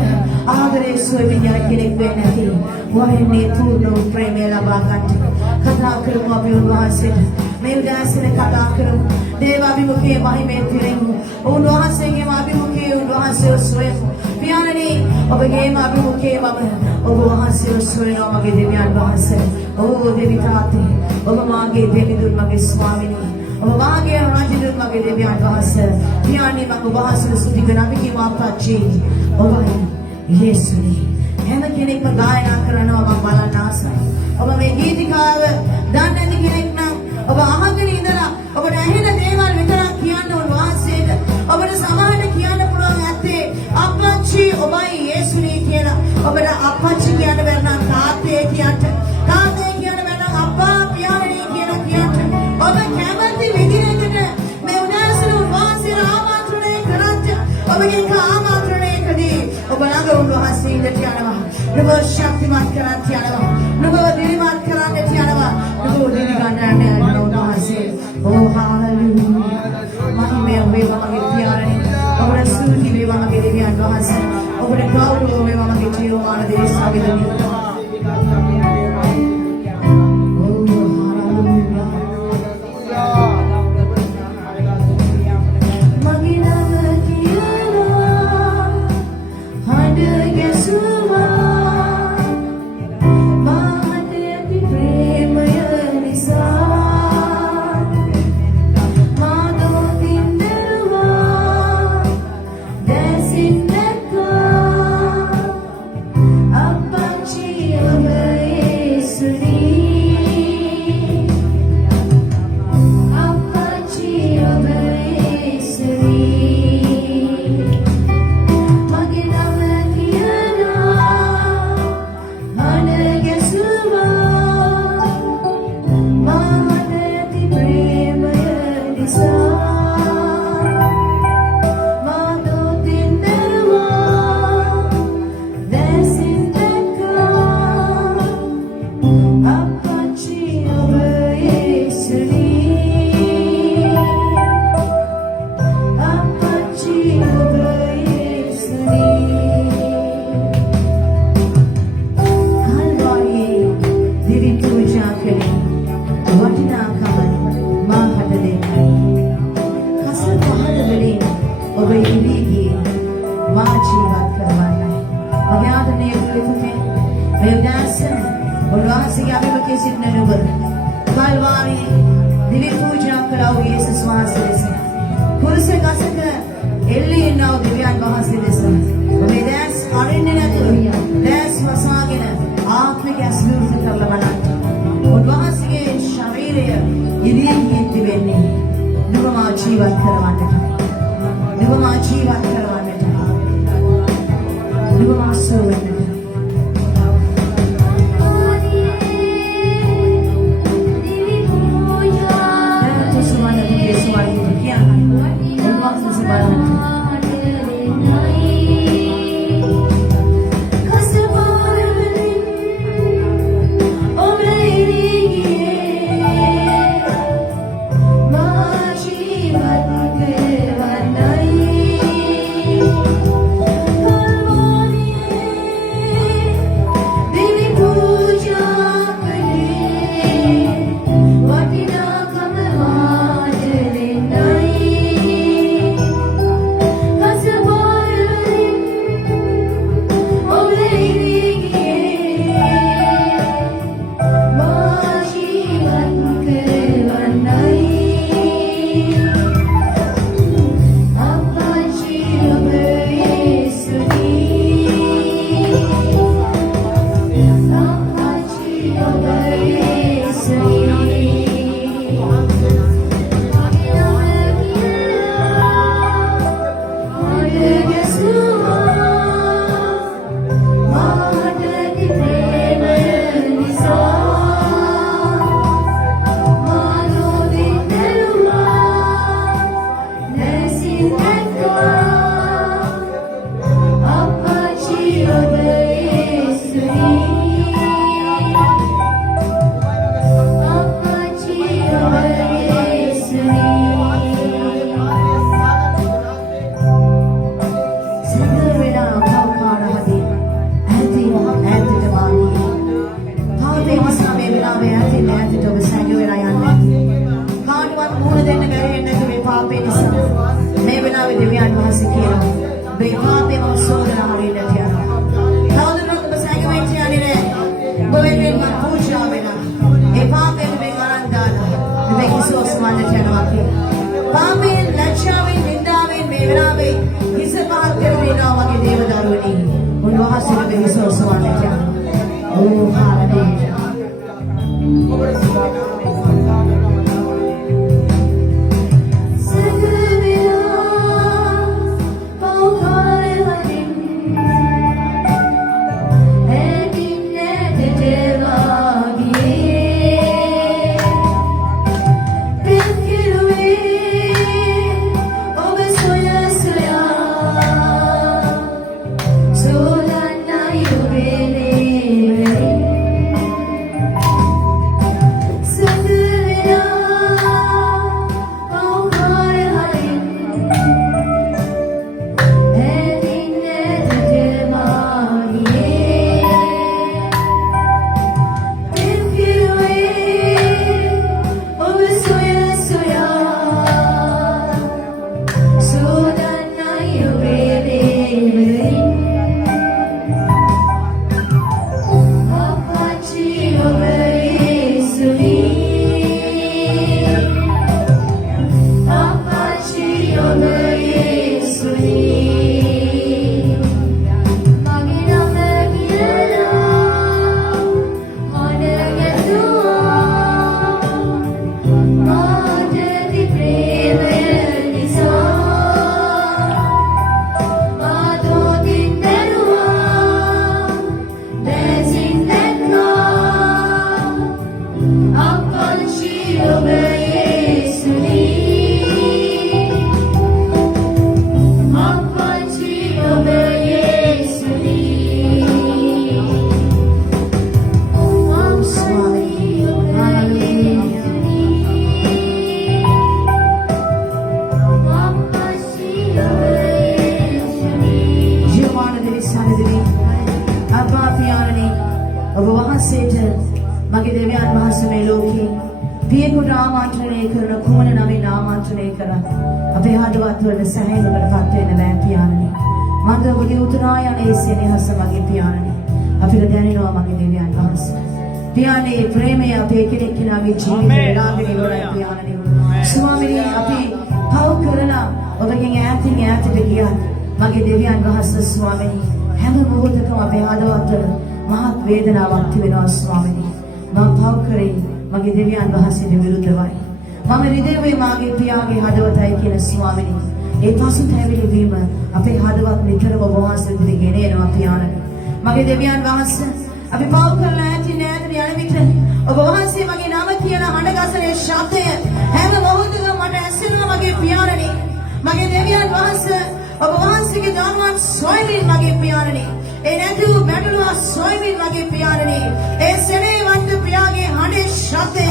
ආදරේ සුවපිනියන කෙනෙක් වෙන්න ඇති වහිනේ තුරු ප්‍රේමය ලබා ගන්න කතා කරමු අපි උන්වහන්සේට මේ උදාසන කතා කරමු දේවාභිමුඛයේ මහිමේ පිරෙමු උන්වහන්සේගේ අභිමුඛයේ උන්වහන්සේ සොයමු පියාණනි ඔබගේ අභිමුඛයේ මම ඔබ වහන්සේ සොයනවා මගේ දෙවියන් වහන්සේ ඔබ දෙවි තාත්තේ ඔබ මාගේ දෙවිඳුන් මගේ ස්වාමිනී ඔබ මාගේ රාජ්‍යදුන් මගේ දෙවියන් වහන්සේ පියාණනි මම ඔබ වහන්සේ ස්තුති කරනවා අපි කියමු අපච්චි ඔබයි යේසුනි හැම කෙනෙක්ම ගායනා කරනවා මම බලන්න ආසයි ඔබ මේ ගීතිකාව දන්නේ නැති කෙනෙක් නම් ඔබ අහගෙන ඉඳලා ඔබට ඇහෙන දේවල් විතරක් කියන්න ඕන වාසයට ඔබට සමාහට කියන්න පුළුවන් ඇත්තේ අපච්චි ඔබයි යේසුනි කියලා ඔබට අපච්චි කියන්න බැරි නම් තාත්තේ කියන්න තාත්තේ කියන්න බැරි නම් අප්පා පියාණනි කියලා කියන්න ඔබ කැමති විදිහකට මේ උදාසන වාසයට ආමන්ත්‍රණය කරත් ඔබගේ ආමන්ත්‍රණයකදී ඔබ ළඟ උන්වහන්සේ ඉඳට යනවා නුඹ ශක්තිමත් කරත් යනවා නුඹ දිරිමත් කරන්නට යනවා නුඹ දිරි ගන්නට යනවා උන්වහන්සේ ඕ හාලෙලූයා මහිමය වේවා මගේ පියාණනි ඔබට ස්තුති වේවා මගේ දෙවියන් වහන්සේ ඔබට ගෞරව වේවා මගේ ජීවමාන දේශාවිදනි වෙන්න තියනවා. තවදුරටත් ඔබ සැකමෙන් කියන්නේ ඔබෙන් මම පූජා වෙනවා. ඒ පාපයෙන් මේ වරන් දාලා මේ කිසෝස් මන්ද තියනවා කියලා. පාපයෙන් ලැජ්ජාවෙන් නින්දාවෙන් මේ වෙලාවේ හිස පහත් කරමිනවා වගේ දේව දරුවනි. උන්වහන්සේට මේ කිසෝස් මන්ද තියනවා. ඕ හාලෙලූයා. මගේ දෙවියන් වහන්සේ මේ ලෝකේ පියෙකුට ආමන්ත්‍රණය කරන කුමන නමින් ආමන්ත්‍රණය කරා අපේ හදවත් වල සැහැල්ලුවටපත් වෙන්න බෑ පියාණනි. මන්ද ඔබගේ උතුරා යන ඒ සෙනෙහස මගේ පියාණනි අපිට දැනෙනවා මගේ දෙවියන් වහන්සේ. පියාණනි ප්‍රේමය අපේ කෙනෙක්-කෙනාගේ ජීවිතේ ලාභේ ඉවරයි පියාණනි. ස්වාමීනි අපි පව් කරලා ඔබගෙන් ඈතින් ඈතට ගියා මගේ දෙවියන් වහන්සේ ස්වාමීනි හැම මොහොතකම අපේ හදවත් වල මහත් වේදනාවක් තිබෙනවා ස්වාමීනි. මම පව් කරේ මගේ දෙවියන් වහන්සේට විරුද්ධවයි. මම හෘදයේ මාගේ පියාගේ හදවතයි කියන ස්වාමීනි. ඒ පසුතැවිලි වීම අපේ හදවත් නිතරම ඔබ වහන්සේ දිගේ ගෙන එනවා පියාණනි. මගේ දෙවියන් වහන්සේ අපි පව් කරලා ඇති නෑට යන විට ඔබ වහන්සේ මගේ නම කියන හඬගසනේ ශබ්දය හැම මොහොතකම මට ඇසෙනවා මගේ පියාණනි. මගේ දෙවියන් වහන්සේ ඔබ වහන්සේගේ දානවත් සොයමින් මගේ පියාණනි. ඒ නැතු බැටළුවා සොයමින් මගේ පියාණනි. ඒ සෙනෙහවන්ත පියාගේ හඬේ ශබ්දය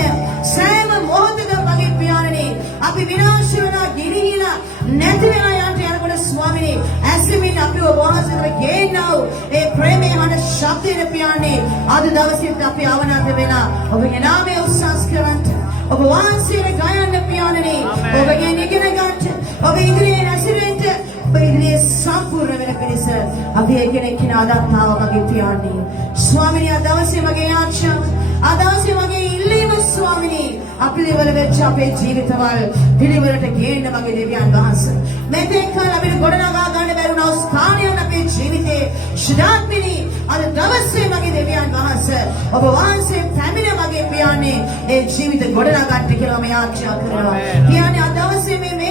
සෑම මොහොතකම මගේ පියාණනි අපි විනාශ වෙලා ගිනිහිලා නැති වෙලා යන්න යනකොට ස්වාමීනි ඇසෙමින් අපි ඔබ වහන්සේට ගේනව ඒ ප්‍රේමයේ හඬ ශබ්දේ පියාණනි අද දවසේත් අපි අවනත වෙලා ඔබගේ නාමය උස්සස් කරන්ට ඔබ වහන්සේට ගයන්න පියාණනි ඔබගේ ඉගෙන ගන්නට ඔබ ඉදිරියේ නැසිරෙන්න ඔබේ සම්පූර්ණ වෙන පිණිස අපි එකිනෙක ආදාත්මාව මගේ පියාණනි ස්වාමීනි අද දවසේ මගේ ආශා අද දවසේ මගේ ඉල්ලීම ස්වාමීනි අපි දෙවල වෙච්ච අපේ ජීවිතවල පිළිවෙලට ගේන්න මගේ දෙවියන් වහන්සේ මෙතෙක් කල අපිට ගොඩනගා ගන්න බැරුණා ස්ථානයන් අපේ ජීවිතේ ශිරාත්මිනී අද දවසේ මගේ දෙවියන් වහන්සේ ඔබ වහන්සේ පැමිණ මගේ පියාණනි ඒ ජීවිත ගොඩනගා ගන්න කියලා මම ආශා කරනවා පියාණනි අද දවසේ මේ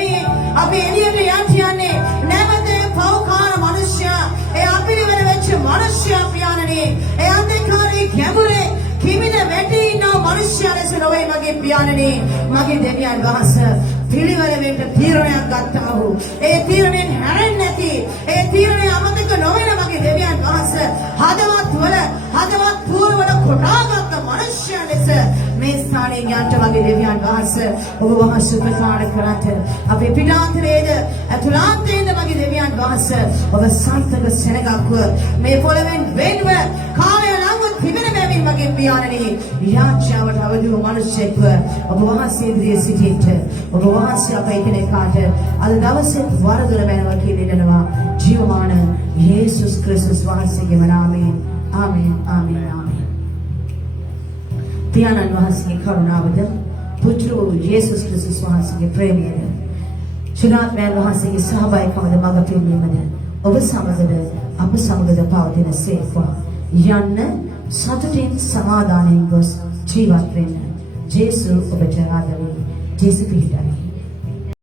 අපි එළියට යන්නේ නැවත පෞකාර මිනිසයා ඒ අපිරිවෙල වෙච්ච මිනිසයා පියාණනි ඒ අන්ධකාරයේ ගැඹුරේ කිමින වැටි ඉන්න මිනිසයා ලෙස නොවේ මගේ පියාණනි මගේ දෙවියන් වහන්සේ පිළිවෙල වෙන්න තීරණයක් ගත්තා වූ ඒ තීරණයෙන් හැරෙන්නේ නැති ඒ තීරණය අමතක නොවන මගේ දෙවියන් වහන්සේ හදවත් පූර්වවල කොටාගත් මිනිසයා ලෙස මේ ස්ථානයේ යන්ට මගේ දෙවියන් වහන්සේ ඔබ වහන්සේ ප්‍රකාශ කරත් අපේ පිටාන්තරයේද අතුලාන්තයේද මගේ දෙවියන් වහන්සේ ඔබ සන්තක සෙනගක්ව මේ පොළවෙන් වෙන්ව කාලය ලඟ තිබෙන බැවින් මගේ පියාණනි යාචාවට අවදි වූ මිනිසෙක්ව ඔබ වහන්සේ ඉදිරියේ සිටින්ට ඔබ වහන්සේ අපේ කෙනෙක්ට අද දවසේ වරදොර බැලුවා කියන දෙනවා ජීවමාන යේසුස් ක්‍රිස්තුස් වහන්සේගේ නාමයෙන් ආමේන් ආමේන් ආමේන්. පියාණන් වහන්සේගේ කරුණාවද පුත්‍ර වූ යේසුස් ක්‍රිස්තුස් වහන්සේගේ ප්‍රේමයද ශුනාත්මයන් වහන්සේගේ සහභාගීකමද මඟ පෙන්වීමද ඔබ සමගද අප සමගද පවතින සේක්වා. යන්න සතුටින් සමාදානයෙන් ගොස් ජීවත් වෙන්න. ජේසු ඔබට ආදරේ. ජේසු පිහිටයි.